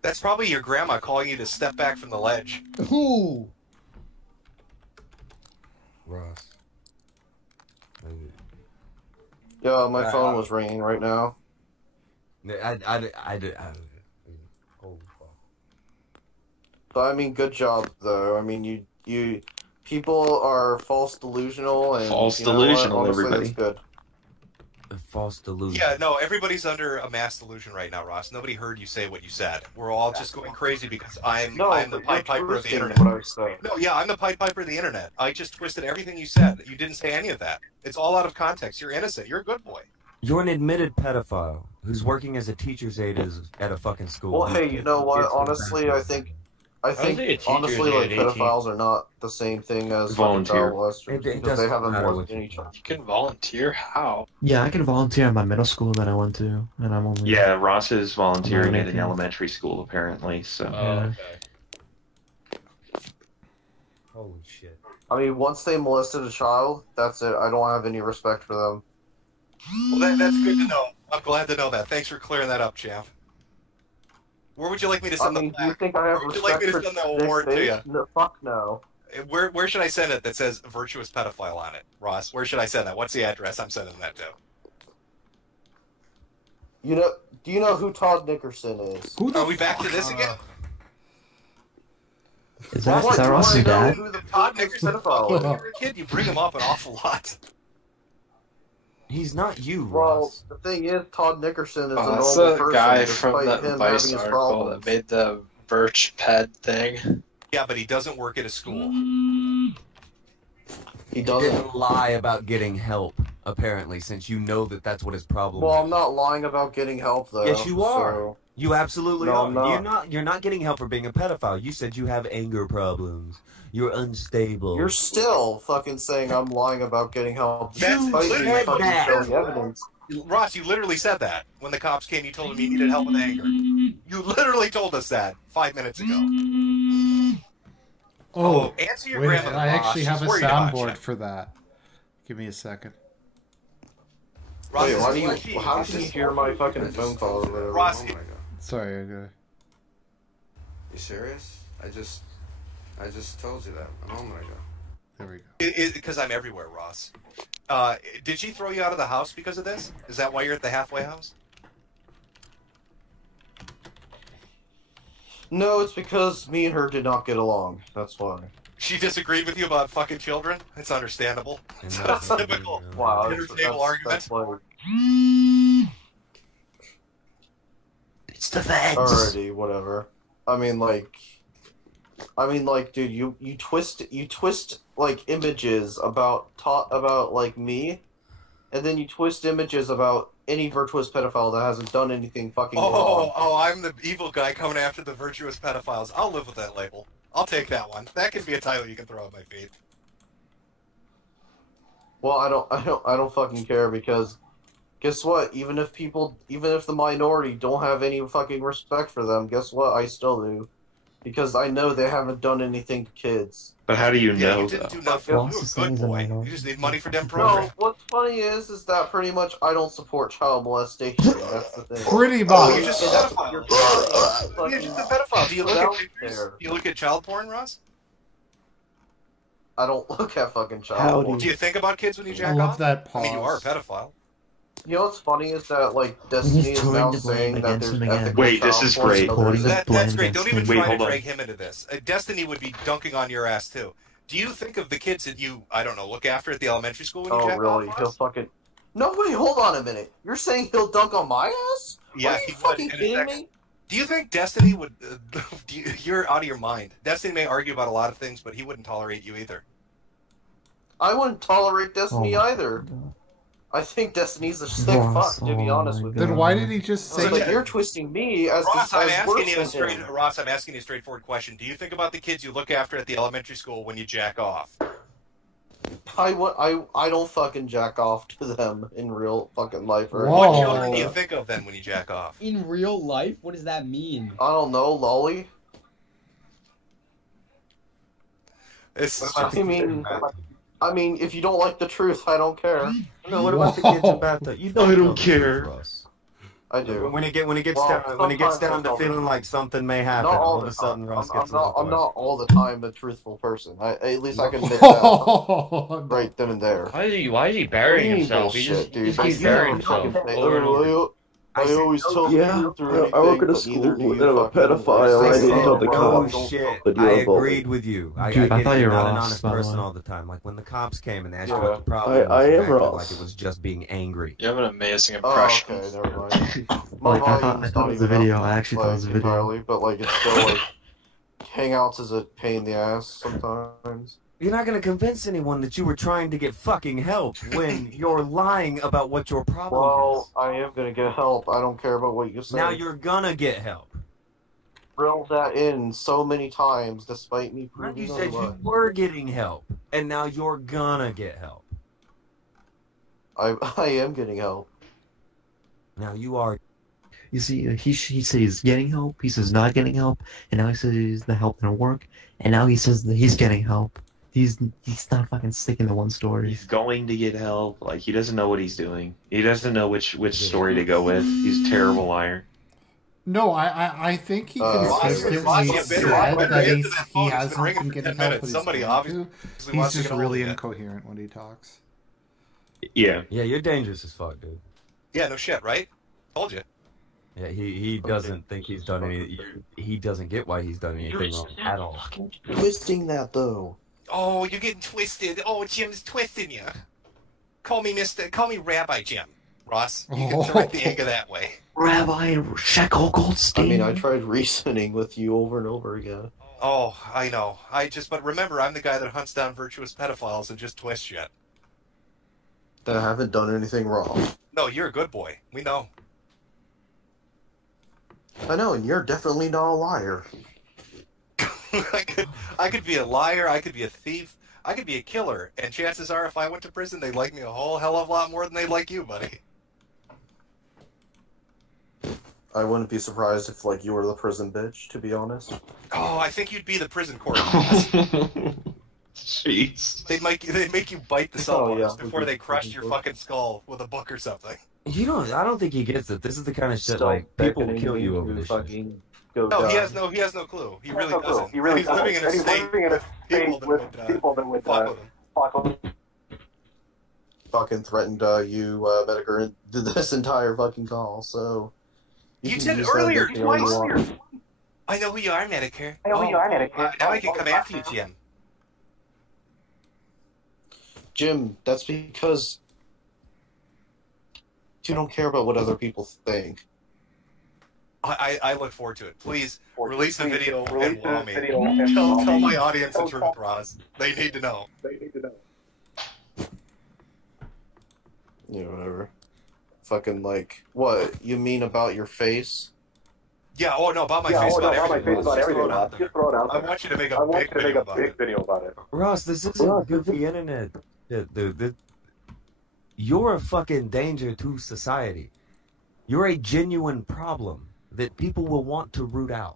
That's probably your grandma calling you to step back from the ledge. Ooh. Ross. Yeah, my phone was ringing right now. Holy fuck. But I mean, good job though. I mean, you people are false delusional and False you know what? delusional, Honestly, everybody. That's good. A false delusion. Yeah, no, everybody's under a mass delusion right now, Ross. Nobody heard you say what you said. We're all just going crazy because I'm the Pied Piper of the internet. What I said. No, yeah, I'm the Pied Piper of the internet. I just twisted everything you said. You didn't say any of that. It's all out of context. You're innocent. You're a good boy. You're an admitted pedophile who's working as a teacher's aide at a fucking school. Well, hey, you know what? Honestly, I think honestly, pedophiles are not the same thing as Volunteer. child molesters It because they doesn't haven't matter more what than you each other. You can volunteer? How? Yeah, I can volunteer at my middle school that I went to, and I'm only... Yeah, Ross is volunteering at an Okay. elementary school apparently. So Oh, okay. Holy shit. I mean, once they molested a child, that's it. I don't have any respect for them. Well, that's good to know. I'm glad to know that. Thanks for clearing that up, champ. Where would you like me to send do you think I Where have would you like respect me to for send the Dick award to Face? you? No, fuck no. Where should I send it that says virtuous pedophile on it, Ross? Where should I send that? What's the address I'm sending that to? You know? Do you know who Todd Nickerson is? Are we back to this again? Is that What, do you Ross's wanna know dad? who the Todd Nickerson. pedophile When is? you're a kid, you bring him up an awful lot. He's not you, Well, Ross. the thing is, Todd Nickerson is a That's normal the person, guy despite from that him Vice having his article problems. that made the Birch Ped thing. Yeah, but he doesn't work at a school. He You doesn't. didn't lie about getting help, apparently, since you know that that's what his problem Well, is. I'm not lying about getting help, though. Yes, you are. So... You absolutely No, are. I'm not. You're not getting help for being a pedophile. You said you have anger problems. You're unstable. You're still fucking saying I'm lying about getting help. That's despite me literally fucking that. showing evidence. Ross, you literally said that. When the cops came, you told him he needed help with anger. You literally told us that 5 minutes ago. Oh, answer your wait, grandmother, I Ross. actually have a She's worried about soundboard you. for that. Give me a second. Ross, Wait, this why is do you? what she- How this can you is- hear my fucking phone call or whatever? Ross, Oh my god. Sorry, I gotta... You serious? I just told you that a moment ago. There we go. Because I'm everywhere, Ross. Did she throw you out of the house because of this? Is that why you're at the halfway house? No, it's because me and her did not get along. That's why. She disagreed with you about fucking children? It's understandable. It's a typical Wow, dinner table argument. that's like It's the feds. already whatever. I mean, like, dude, you twist like images about like me, and then you twist images about any virtuous pedophile that hasn't done anything fucking wrong. Oh, I'm the evil guy coming after the virtuous pedophiles. I'll live with that label. I'll take that one. That can be a title you can throw at my feet. Well, I don't fucking care because guess what? Even if the minority don't have any fucking respect for them, guess what? I still do. Because I know they haven't done anything to kids. But how do you Yeah, know, you didn't though? do nothing. Ross You're is a good saying boy. that. You just need money for them No, programs. what's funny is that pretty much I don't support child molestation. That's the thing. Pretty Oh, much. you're just a That's pedophile. you're You're just a pedophile. Do you look out at pictures? there. Do you look at child porn, Ross? I don't look at fucking child Howdy. porn. Do you think about kids when you I jack love off? that I pause. mean, you are a pedophile. You know what's funny is that like Destiny He's is now turned the blame saying that against there's him again. ethical Wait, this child is porn great. and others Supporting that- the That's blame great. Don't even against Wait, try to hold on. drag him into this. Destiny would be dunking on your ass too. Do you think of the kids that you, I don't know, look after at the elementary school when you Oh jack really? off? He'll Ross? fucking. No wait, hold on a minute. You're saying he'll dunk on my ass? Yeah, Are you he would fucking in a kidding second. me? Do you think Destiny would? You're out of your mind. Destiny may argue about a lot of things, but he wouldn't tolerate you either. I wouldn't tolerate Destiny Oh my either. God. I think Destiny's a sick Ross, fuck, to be oh honest my with Then you. why did he just say But that? you're twisting me as Ross, the, I'm as asking worse you a than straight. him. Ross, I'm asking you a straightforward question. Do you think about the kids you look after at the elementary school when you jack off? I don't fucking jack off to them in real fucking life. Or Whoa. What Oh. children do you think of then when you jack off? In real life, what does that mean? I don't know, lolly. It's I mean, if you don't like the truth, I don't care. No, what about the kids in bathtub? You I don't don't know the truth, care. Ross. I do. When it gets Well, down to sometimes feeling like something may happen, Not all all of the a sudden time. Ross I'm gets not all the time a truthful person. At least I can admit that right then and there. Why is he burying himself? He just keeps burying himself over and over. I always tell the Yeah, truth or I work at anything, a but school neither do you that I'm a fucking pedophile. I didn't tell the Oh cops. shit! But I you're a bully. agreed with you. I Dude, I get thought it, you you're were not an Ross, honest by the person way. all the time. Like when the cops came and asked Yeah. you what the problem was, I you am acted Ross. like it was just being angry. You have an amazing Oh, impression. okay, never mind. My Like, I volume's thought not it was a even video. up, I actually thought it was a video. entirely, but like it's still like Hangouts is a pain in the ass sometimes. You're not gonna convince anyone that you were trying to get fucking help when you're lying about what your problem Well, I am gonna get help. I don't care about what you is. say. Now you're gonna get help. drilled that in so many times, despite me Right, proving you said otherwise. you were getting help, and now you're gonna get help. I am getting help. Now you are. You see, he said he's getting help. He says not getting help, and now he says the help didn't work, and now he says that he's getting help. He's not fucking sticking to one story. He's going to get help. Like, he doesn't know what he's doing. He doesn't know which story to go with. He's a terrible liar. No, I think he consistently said that he hasn't been getting help, but Somebody he's just really incoherent when he talks. Yeah. Yeah, you're dangerous as fuck, dude. Yeah, no shit, right? Told you. Yeah, he doesn't think he's done any. He doesn't get why he's done anything wrong at all. Twisting that though. Oh, you're getting twisted. Oh, Jim's twisting you. Call me Rabbi Jim. Ross, you can direct the anger that way. Rabbi Shekel Goldstein. I mean, I tried reasoning with you over and over again. Oh, I know. But remember, I'm the guy that hunts down virtuous pedophiles and just twists shit. That I haven't done anything wrong. No, you're a good boy. We know. I know, and you're definitely not a liar. I could be a liar, I could be a thief, I could be a killer, and chances are if I went to prison, they'd like me a whole hell of a lot more than they like you, buddy. I wouldn't be surprised if, like, you were the prison bitch, to be honest. Oh, I think you'd be the prison court. Jeez. They'd make you bite the cell bars before they crushed your fucking skull with a book or something. I don't think he gets it. This is the kind of shit like people will kill you over this shit. No, he has no clue. He really doesn't. He's living in a state with people that would fuck with him. Fucking threatened you, Metokur, this entire fucking call, so... You said earlier, twice. I know who you are, Metokur. Now I can come after you, Jim. Jim, that's because you don't care about what other people think. I look forward to it. Please release the video and wow me. Tell my audience the truth, Roz. They need to know. Yeah, whatever. Fucking like, what? You mean about your face? Yeah, no, about my face, about everything. Just throw it out there. I want you to make a big video about it. Ross, this isn't goofy internet. Dude, you're a fucking danger to society. You're a genuine problem that people will want to root out.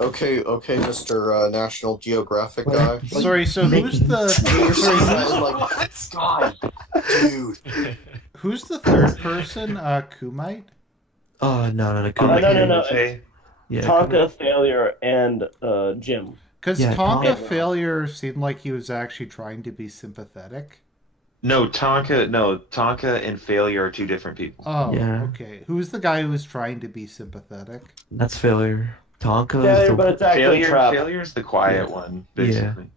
Okay, Mr. National Geographic guy. Sorry, so who's the... God, dude. Who's the third person? Kumite? Oh, no. Kumite. No. Yeah, Tonka, Failure, and Jim. Because Tonka Failure seemed like he was actually trying to be sympathetic. No, Tonka and Failure are two different people. Oh, yeah. Okay. Who's the guy who was trying to be sympathetic? That's Failure. Tonka Failure, is the... but it's actually Failure's the quiet one, basically.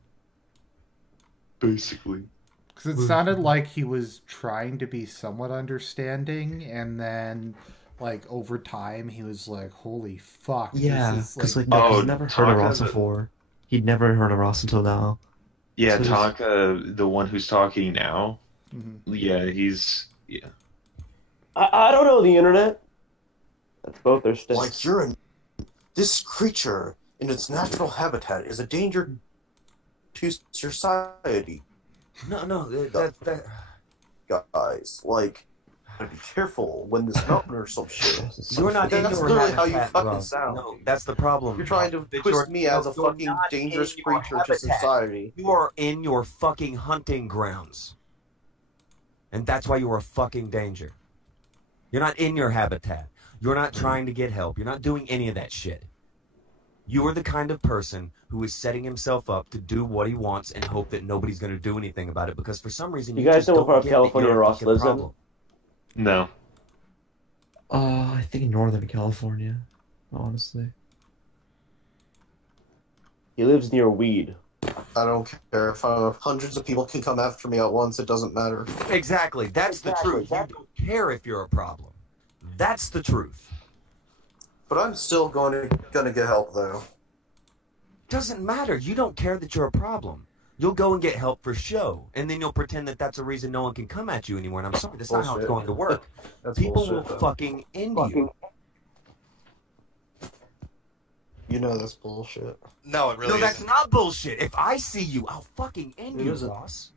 Basically. Because it sounded like he was trying to be somewhat understanding, and then, like, over time, he was like, holy fuck. Yeah, because, he'd never heard of Ross before. He'd never heard of Ross until now. Yeah, so Tonka, the one who's talking now, yeah, he's... Yeah. I don't know the internet. That's both their stints. Like, this creature, in its natural habitat, is a danger to society. No, that... Guys, like, gotta be careful when this mountain or some shit. You're not in That's your literally habitat, how you fucking Ross. sound. No, that's the problem. You're trying to twist me as a fucking dangerous creature to society. You are in your fucking hunting grounds. And that's why you are a fucking danger. You're not in your habitat. You're not trying to get help. You're not doing any of that shit. You are the kind of person who is setting himself up to do what he wants and hope that nobody's going to do anything about it because for some reason you guys just know what don't part of get California that you're a Ross fucking lives problem. No. I think in Northern California, honestly. He lives near weed. I don't care if hundreds of people can come after me at once. It doesn't matter. Exactly. That's the truth. You don't care if you're a problem. That's the truth. But I'm still gonna get help though. Doesn't matter. You don't care that you're a problem. You'll go and get help for show, and then you'll pretend that that's a reason no one can come at you anymore. And I'm sorry, that's not how it's going to work. People will fucking end you. You know that's bullshit. No, it really No, that's isn't. not bullshit. If I see you, I'll fucking end you, Ross.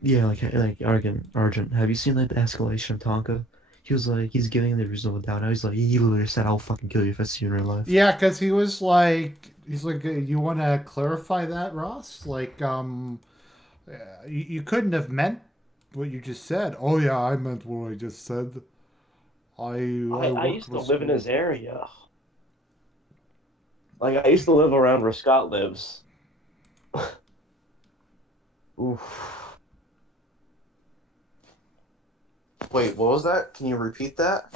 Yeah, like Argent. Have you seen like the escalation of Tonka? he was like, he's giving the reasonable doubt. Now he's like, he literally said, "I'll fucking kill you if I see you in real life." Yeah, because he's like, you want to clarify that, Ross? Like, you couldn't have meant what you just said. Oh yeah, I meant what I just said. I used to live in his area. Like, I used to live around where Scott lives. Oof. Wait, what was that? Can you repeat that?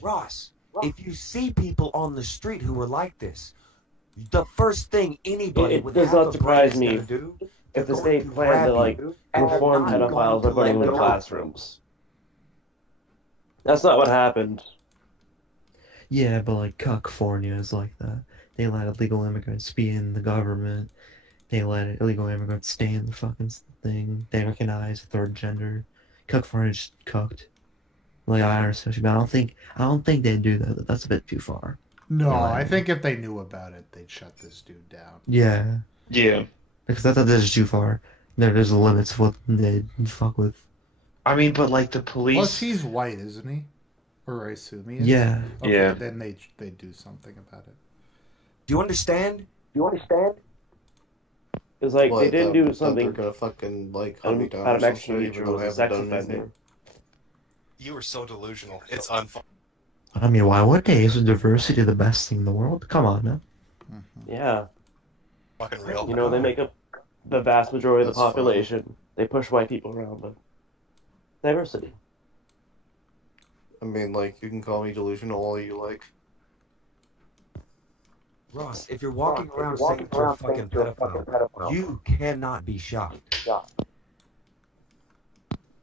Ross, if you see people on the street who are like this, the first thing anybody It with does half not a surprise brain is me gonna do, if the they're state going to planned to, grab like, you and reform they're not pedophiles going by putting to them in let go. classrooms. That's not what happened. Yeah, but like California is like that. They let illegal immigrants be in the government. They let illegal immigrants stay in the fucking thing. They recognize third gender. California just cooked. Like, I understand, but I don't think they'd do that. That's a bit too far. No, Yeah, I think if they knew about it, they'd shut this dude down. Yeah. Yeah. Because that's just too far. There's limits of what they fuck with. I mean, but like the police. Plus, he's white, isn't he? Or I assume he is. Yeah. Okay, Yeah. Then they do something about it. Do you understand? It's like, What, they didn't do that something they're gonna fucking like hunt me down or Adam some actually shit, even though was I a haven't sex done offender. anything. You are so delusional. It's unfun. I mean, why would they? Isn't diversity the best thing in the world? Come on, man. Yeah. Fucking real. You know, they make up the vast majority of the That's fine. population. They push white people around, but diversity. I mean, like, you can call me delusional all you like. Ross, if you're walking around saying you're a fucking pedophile, you cannot be shocked.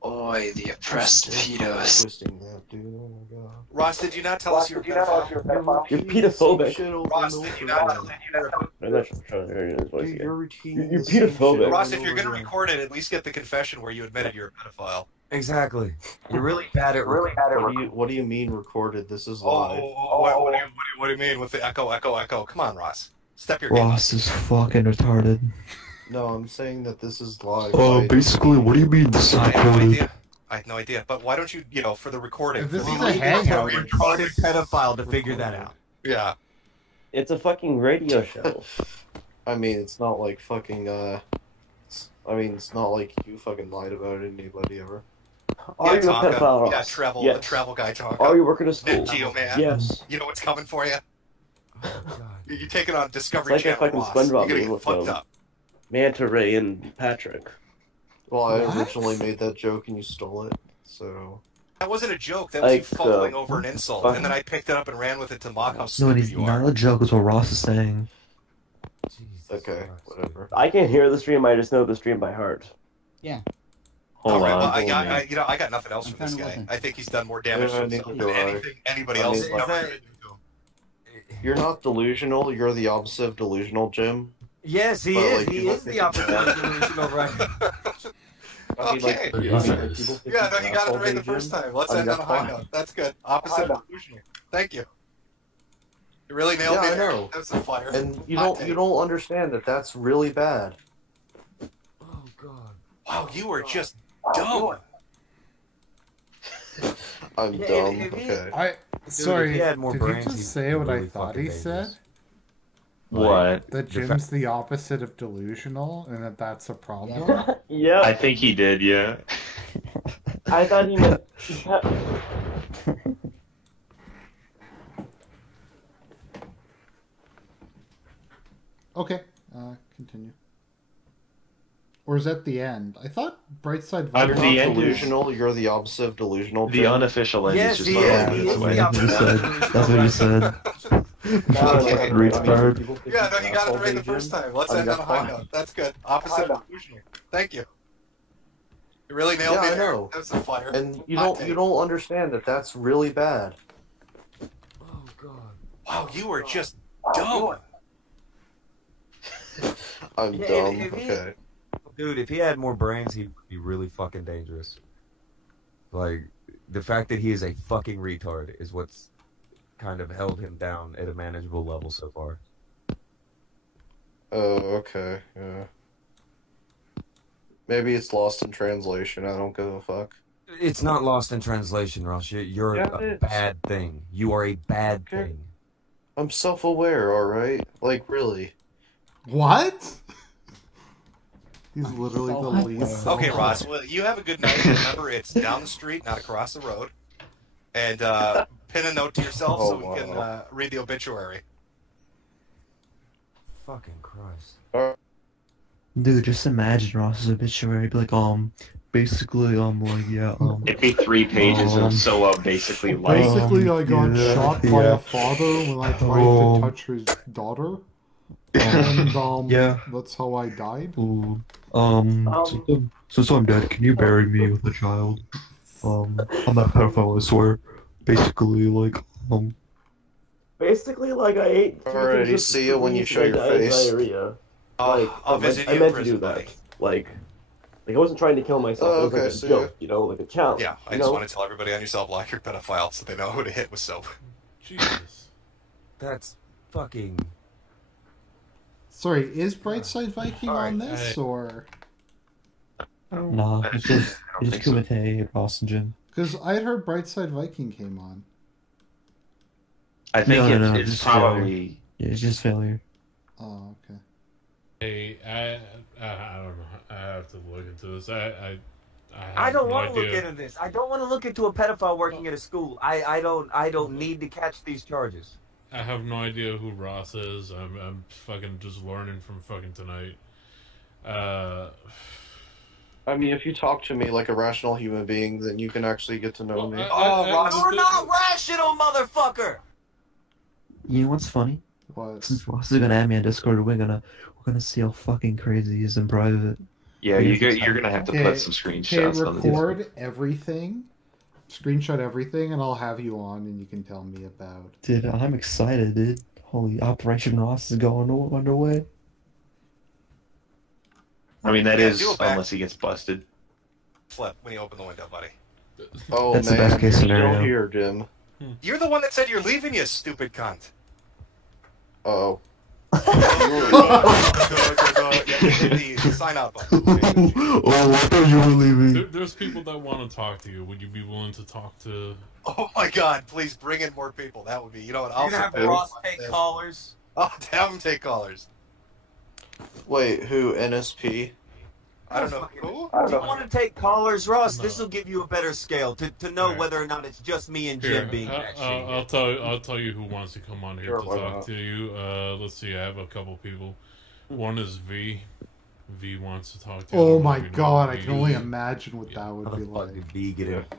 Oi, the oppressed pedos. Twisting that, dude. Oh my god. Ross, did you not tell us you were a pedophile? You're pedophobic. Ross, did you not tell us you were a pedophile? I'm not trying to hear his voice again. You're You're pedophobic. Ross, if you're going to record it, at least get the confession where you admitted you're a pedophile. Exactly. You're really bad at What do you mean recorded? This is Oh, live. what do you mean with the echo? Come on, Ross. Step your game up. Ross is fucking retarded. No, I'm saying that this is live. Basically, what do you mean this is I had no recorded? idea. I had no idea. But why don't you, for the recording? If this for is the a legal hangout, for retarded pedophile to figure that out. Yeah. It's a fucking radio show. I mean, it's not like fucking, it's not like you fucking lied about anybody ever. Are you a Tonka. pedophile, Yeah, Ross? travel, Yes. the travel guy talk. Are you working at school? Net Geo Man. Yes. You know what's coming for you? You're taking on Discovery It's like that Channel, fucking Ross. You're SpongeBob gonna meme get with fucked up. Manta Ray and Patrick. Well, I What? originally made that joke and you stole it, so... That wasn't a joke. That was you Like, fumbling over an insult, fuck? and then I picked it up and ran with it to mock how No, stupid it's you are. not a joke. It's what Ross is saying. Okay, whatever. I can't hear the stream, I just know the stream by heart. Yeah. All right, well, hold on. I got nothing else from this guy. listen. I think he's done more damage to himself than anything anybody I else mean, has ever like- done to him. You're not delusional, you're the opposite of delusional, Jim. Yes, he But, is. like, He you is don't the think opposite it's of delusional, right? Okay. Yeah, no, you got it right the first time. Let's end on a high note. That's good. Opposite of delusional. Thank you. You really nailed Yeah, me I there. know. That's a fire. And you Hot don't understand that that's really bad. Oh god. Wow, you are just dumb. I'm Yeah, dumb. if he- Okay. Sorry, if he had more did brains, you he'd just say be what I really thought fucking he dangerous. said? What? That The Jim's the opposite of delusional, and that's a problem? Yeah. I think he did, yeah. I thought he meant... Okay, continue. Or is that the end? I thought Brightside I'm Voice... not delusional, you're the opposite of delusional. The Jim. unofficial end Yes, is he just is. following He this is way. the opposite. That's what you said. Okay. Retard. Yeah, no, you got it right the first time. Let's end on a high note. That's good. Opposite of delusional. Thank you. You really nailed Yeah, me I there. know. That's a fire. And you Hot don't take. understand that that's really bad. Oh god. Wow, you are just dumb. I'm Yeah, dumb. if he- Okay. Dude, if he had more brains, he'd be really fucking dangerous. Like, the fact that he is a fucking retard is what's kind of held him down at a manageable level so far. Oh, okay. Yeah. Maybe it's lost in translation. I don't give a fuck. It's not lost in translation, Ross. You're a bad thing. You are a bad thing. I'm self-aware, alright? Like, really. What? He's literally the least. Okay, Ross. Well, you have a good night. Remember, it's down the street, not across the road. And pin a note to yourself so we can read the obituary. Fucking Christ. Dude, just imagine Ross's obituary. Be like, basically, like, yeah, It'd be 3 pages of basically like. Basically, I got shot by a father when I tried to touch his daughter. And, yeah. That's how I died. Since I'm dead, can you bury me with a child? I'm not pedophile, I swear. Basically, like, Basically, like, I ate. Alrighty, see you when you show your face. Diarrhea. I'll visit I you meant in prison, to do that. buddy. Like I wasn't trying to kill myself. Oh, it was okay, like a so joke, you know, like a challenge. Yeah, I just want to tell everybody on your cell block you're pedophile so they know who to hit with soap. Jesus. That's fucking... Sorry, is Brightside Viking on this, or...? nah, it's just Kumite, Ross, and Jim. Because I'd heard Brightside Viking came on. I think it's just probably... failure. Yeah, it's just failure. Oh, okay. Hey, I don't know. I have to look into this. I don't no want to idea. look into this. I don't want to look into a pedophile working at a school. I don't need to catch these charges. I have no idea who Ross is. I'm fucking just learning from fucking tonight. I mean, if you talk to me like a rational human being, then you can actually get to know me. Ross, you're not rational, motherfucker. You know what's funny? What? Since Ross is gonna add me on Discord, we're gonna see how fucking crazy he is in private. Yeah, you're gonna have to put some screenshots on the Discord. Record everything, screenshot everything, and I'll have you on, and you can tell me about. Dude, I'm excited, dude. Holy, Operation Ross is going underway. I mean, that is unless he gets busted. Flip when you open the window, buddy. Oh, That's man, the best case you're scenario. still here, Jim. You're the one that said you're leaving, you stupid cunt. Uh-oh. The sign out button. Oh, I thought you were leaving. There's people that want to talk to you. Would you be willing to talk to... Oh my god, please bring in more people. That would be, you know what, You're gonna have Ross take callers. Oh, have him take callers. Wait, who? NSP? I don't know who. Do you want to take callers, Ross? No. This will give you a better scale to know whether or not it's just me and Jim being that shit. I'll tell you who wants to come on here to talk to you. Let's see, I have a couple people. One is V. V wants to talk to you. Oh my god, I can only imagine what that would be like. V get it.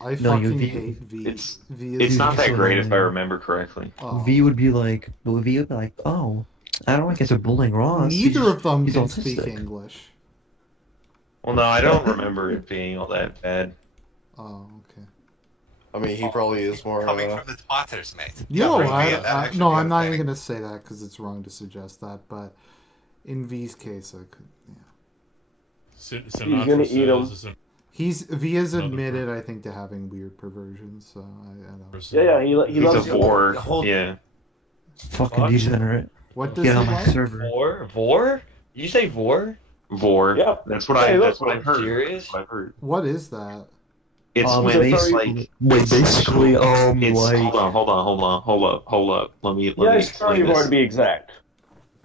I fucking hate V. It's not that great if I remember correctly. Oh. V would be like, oh, I don't guess they're bullying Ross. Neither of them he's can autistic. speak English. Well, no, I don't remember it being all that bad. Oh, okay. I mean, he probably is more... Coming from the authors, mate. You know, no, I'm not even going to say that because it's wrong to suggest that, but in V's case, I could, yeah. He's gonna eat him. V has admitted, I think, to having weird perversions, so I don't... Yeah, he loves... He's a vor, yeah. Fucking degenerate. What does Get he on my like? server. Vor? Did you say vor? Vor. Yeah. That's what I've heard. Serious? That's what I've heard. What is that? It's when it's like... basically, it's, like... Hold up. Let me it's explain carnivore this. to be exact.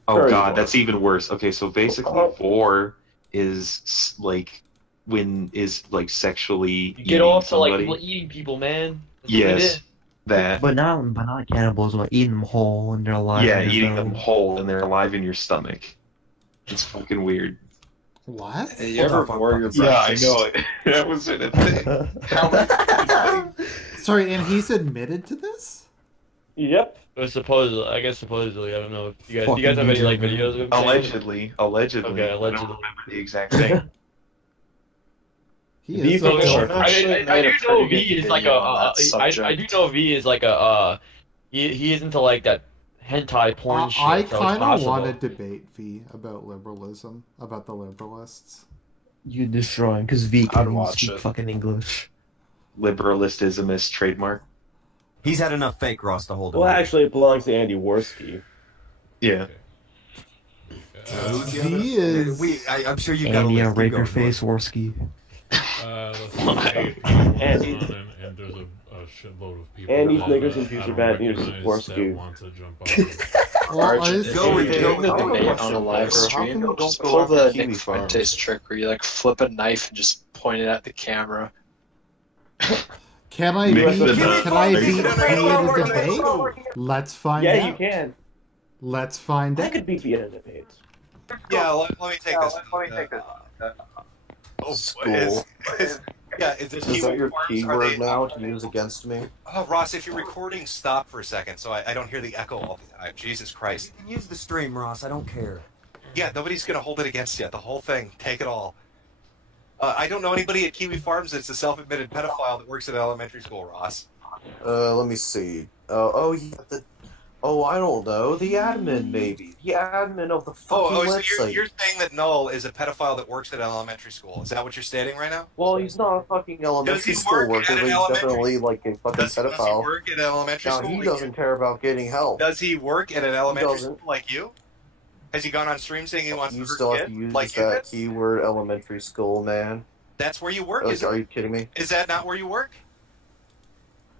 Oh Carnivore. god, that's even worse. Okay, so basically vor is like when is like sexually You get off to somebody. like eating people, man. That's Yes, that. But not cannibalism, like eating them whole and they're alive. Yeah, in your eating belly. them whole and they're alive in your stomach. It's fucking weird. What? Hey, you ever vor your Yeah, I breakfast? know it. That was it. Sorry, and he's admitted to this? Yep. But supposedly, I don't know. If you guys have any like videos of him? Allegedly. Okay, I don't allegedly. remember the exact thing. He is I do Actually, know V is like I do know V is like a he is into like that hentai porn shit. I so it's kind of possible. want to debate V about liberalism, about the liberalists. You destroy him because V I'd can't even watch speak it. fucking English. Liberalistism is trademark. He's had enough fake Ross to hold him. Well, actually, it belongs to Andy Worski. Yeah. V is... I'm sure you've got a Andy, list. Keep rape going, your face, Worski. Let's see, 8 people on, and there's a shitload of people. And these that, niggers and pews are bad news. recognize More that skewed. want to jump out. Argent, if go you're with it. doing the I have a debate question on a live for her. How stream, come you don't just go pull after the Kiwi Nick farms? Fuentes trick where you like flip a knife and just point it at the camera. Can I beat Mix V it up. in a debate? Let's find out. Yeah, you can. Let's find I out. could beat V in a debate. Yeah, let me take this. School. Is this Is that your Farms? Are keyword they- now to use against me? Oh, Ross, if you're recording, stop for a second so I don't hear the echo all the time. Jesus Christ. Use the stream, Ross. I don't care. Yeah, nobody's going to hold it against you. The whole thing. Take it all. I don't know anybody at Kiwi Farms that's a self-admitted pedophile that works at an elementary school, Ross. Let me see. I don't know. The admin, maybe. The admin of the fucking So website. you're saying that Null is a pedophile that works at an elementary school. Is that what you're stating right now? Well, he's not a fucking elementary Does he school work worker, at but an he's elementary- definitely like a fucking Does he pedophile. work at an elementary Now, school? he like doesn't care about getting help. Does he work at an elementary doesn't. school like you? Has he gone on stream saying he wants You to still hurt have to kids use like you that did? keyword elementary school, man. That's where you work, Like, is are it? you kidding me? Is that not where you work?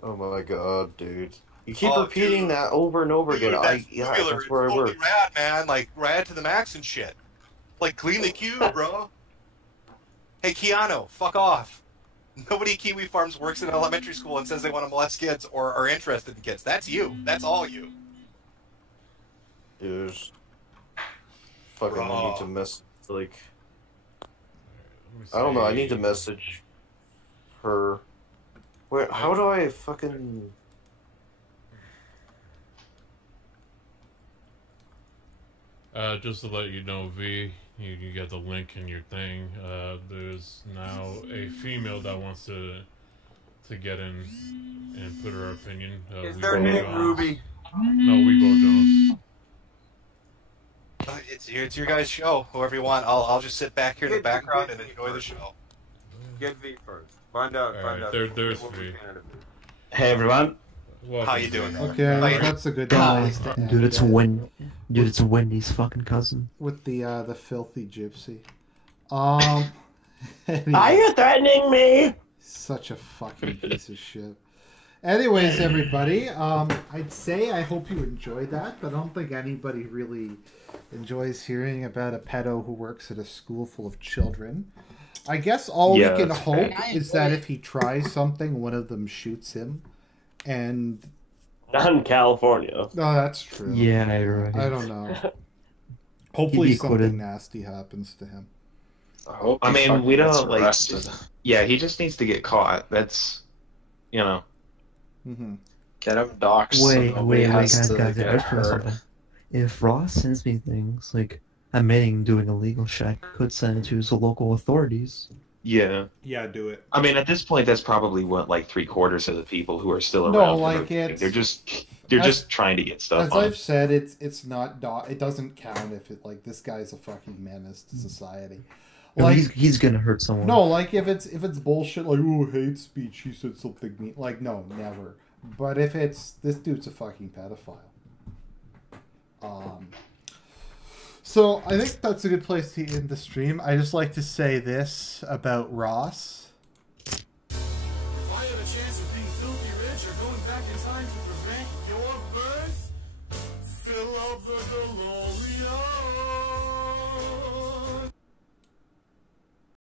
Oh my god, dude. You keep Oh, repeating dude. that over and over again. Dude, that's tubular. That's where I It's work. totally rad, man. Like, rad to the max and shit. Like, clean the cube, bro. Hey, Keanu, fuck off. Nobody at Kiwi Farms works in an elementary school and says they want to molest kids or are interested in kids. That's you. That's all you. Dude. Fucking I need to mess, like... I don't know, I need to message her. Where, how do I fucking... Just to let you know, V, you got the link in your thing. There's now a female that wants to get in and put her opinion. Is their name Ruby? No, Weebo Jones. It's your guys' show. Whoever you want. I'll just sit back here in the background and enjoy the show. Get V first. Find out. There's V. Hey everyone. How you doing? Okay, that's a good place to end. Dude, it's Wendy's fucking cousin. With the filthy gypsy. Anyway. Are you threatening me? Such a fucking piece of shit. Anyways, everybody, I'd say I hope you enjoyed that, but I don't think anybody really enjoys hearing about a pedo who works at a school full of children. I guess all we can hope is that if he tries something, one of them shoots him. And not in California. No, that's true. Yeah, you're right. I don't know. Hopefully something nasty happens to him. I mean, we don't like. Yeah, he just needs to get caught. That's, you know. Mm-hmm. Get him doxxed. Wait, guys, get wait for hurt. something. If Ross sends me things like admitting doing illegal shit, I could send it to the local authorities. Yeah. Yeah, do it. I mean, at this point, that's probably what, like 3/4 of the people who are still No, around. like it's they're just trying to get stuff. As on. I've said, it's not it doesn't count if it like this guy's a fucking menace to society. No, Like he's gonna hurt someone. No, like if it's bullshit, like oh hate speech, he said something mean. Like no, never. But if it's this dude's a fucking pedophile. So I think that's a good place to end the stream. I just like to say this about Ross. If I had a chance of being filthy rich or going back in time to prevent your birth, fill up the DeLorean.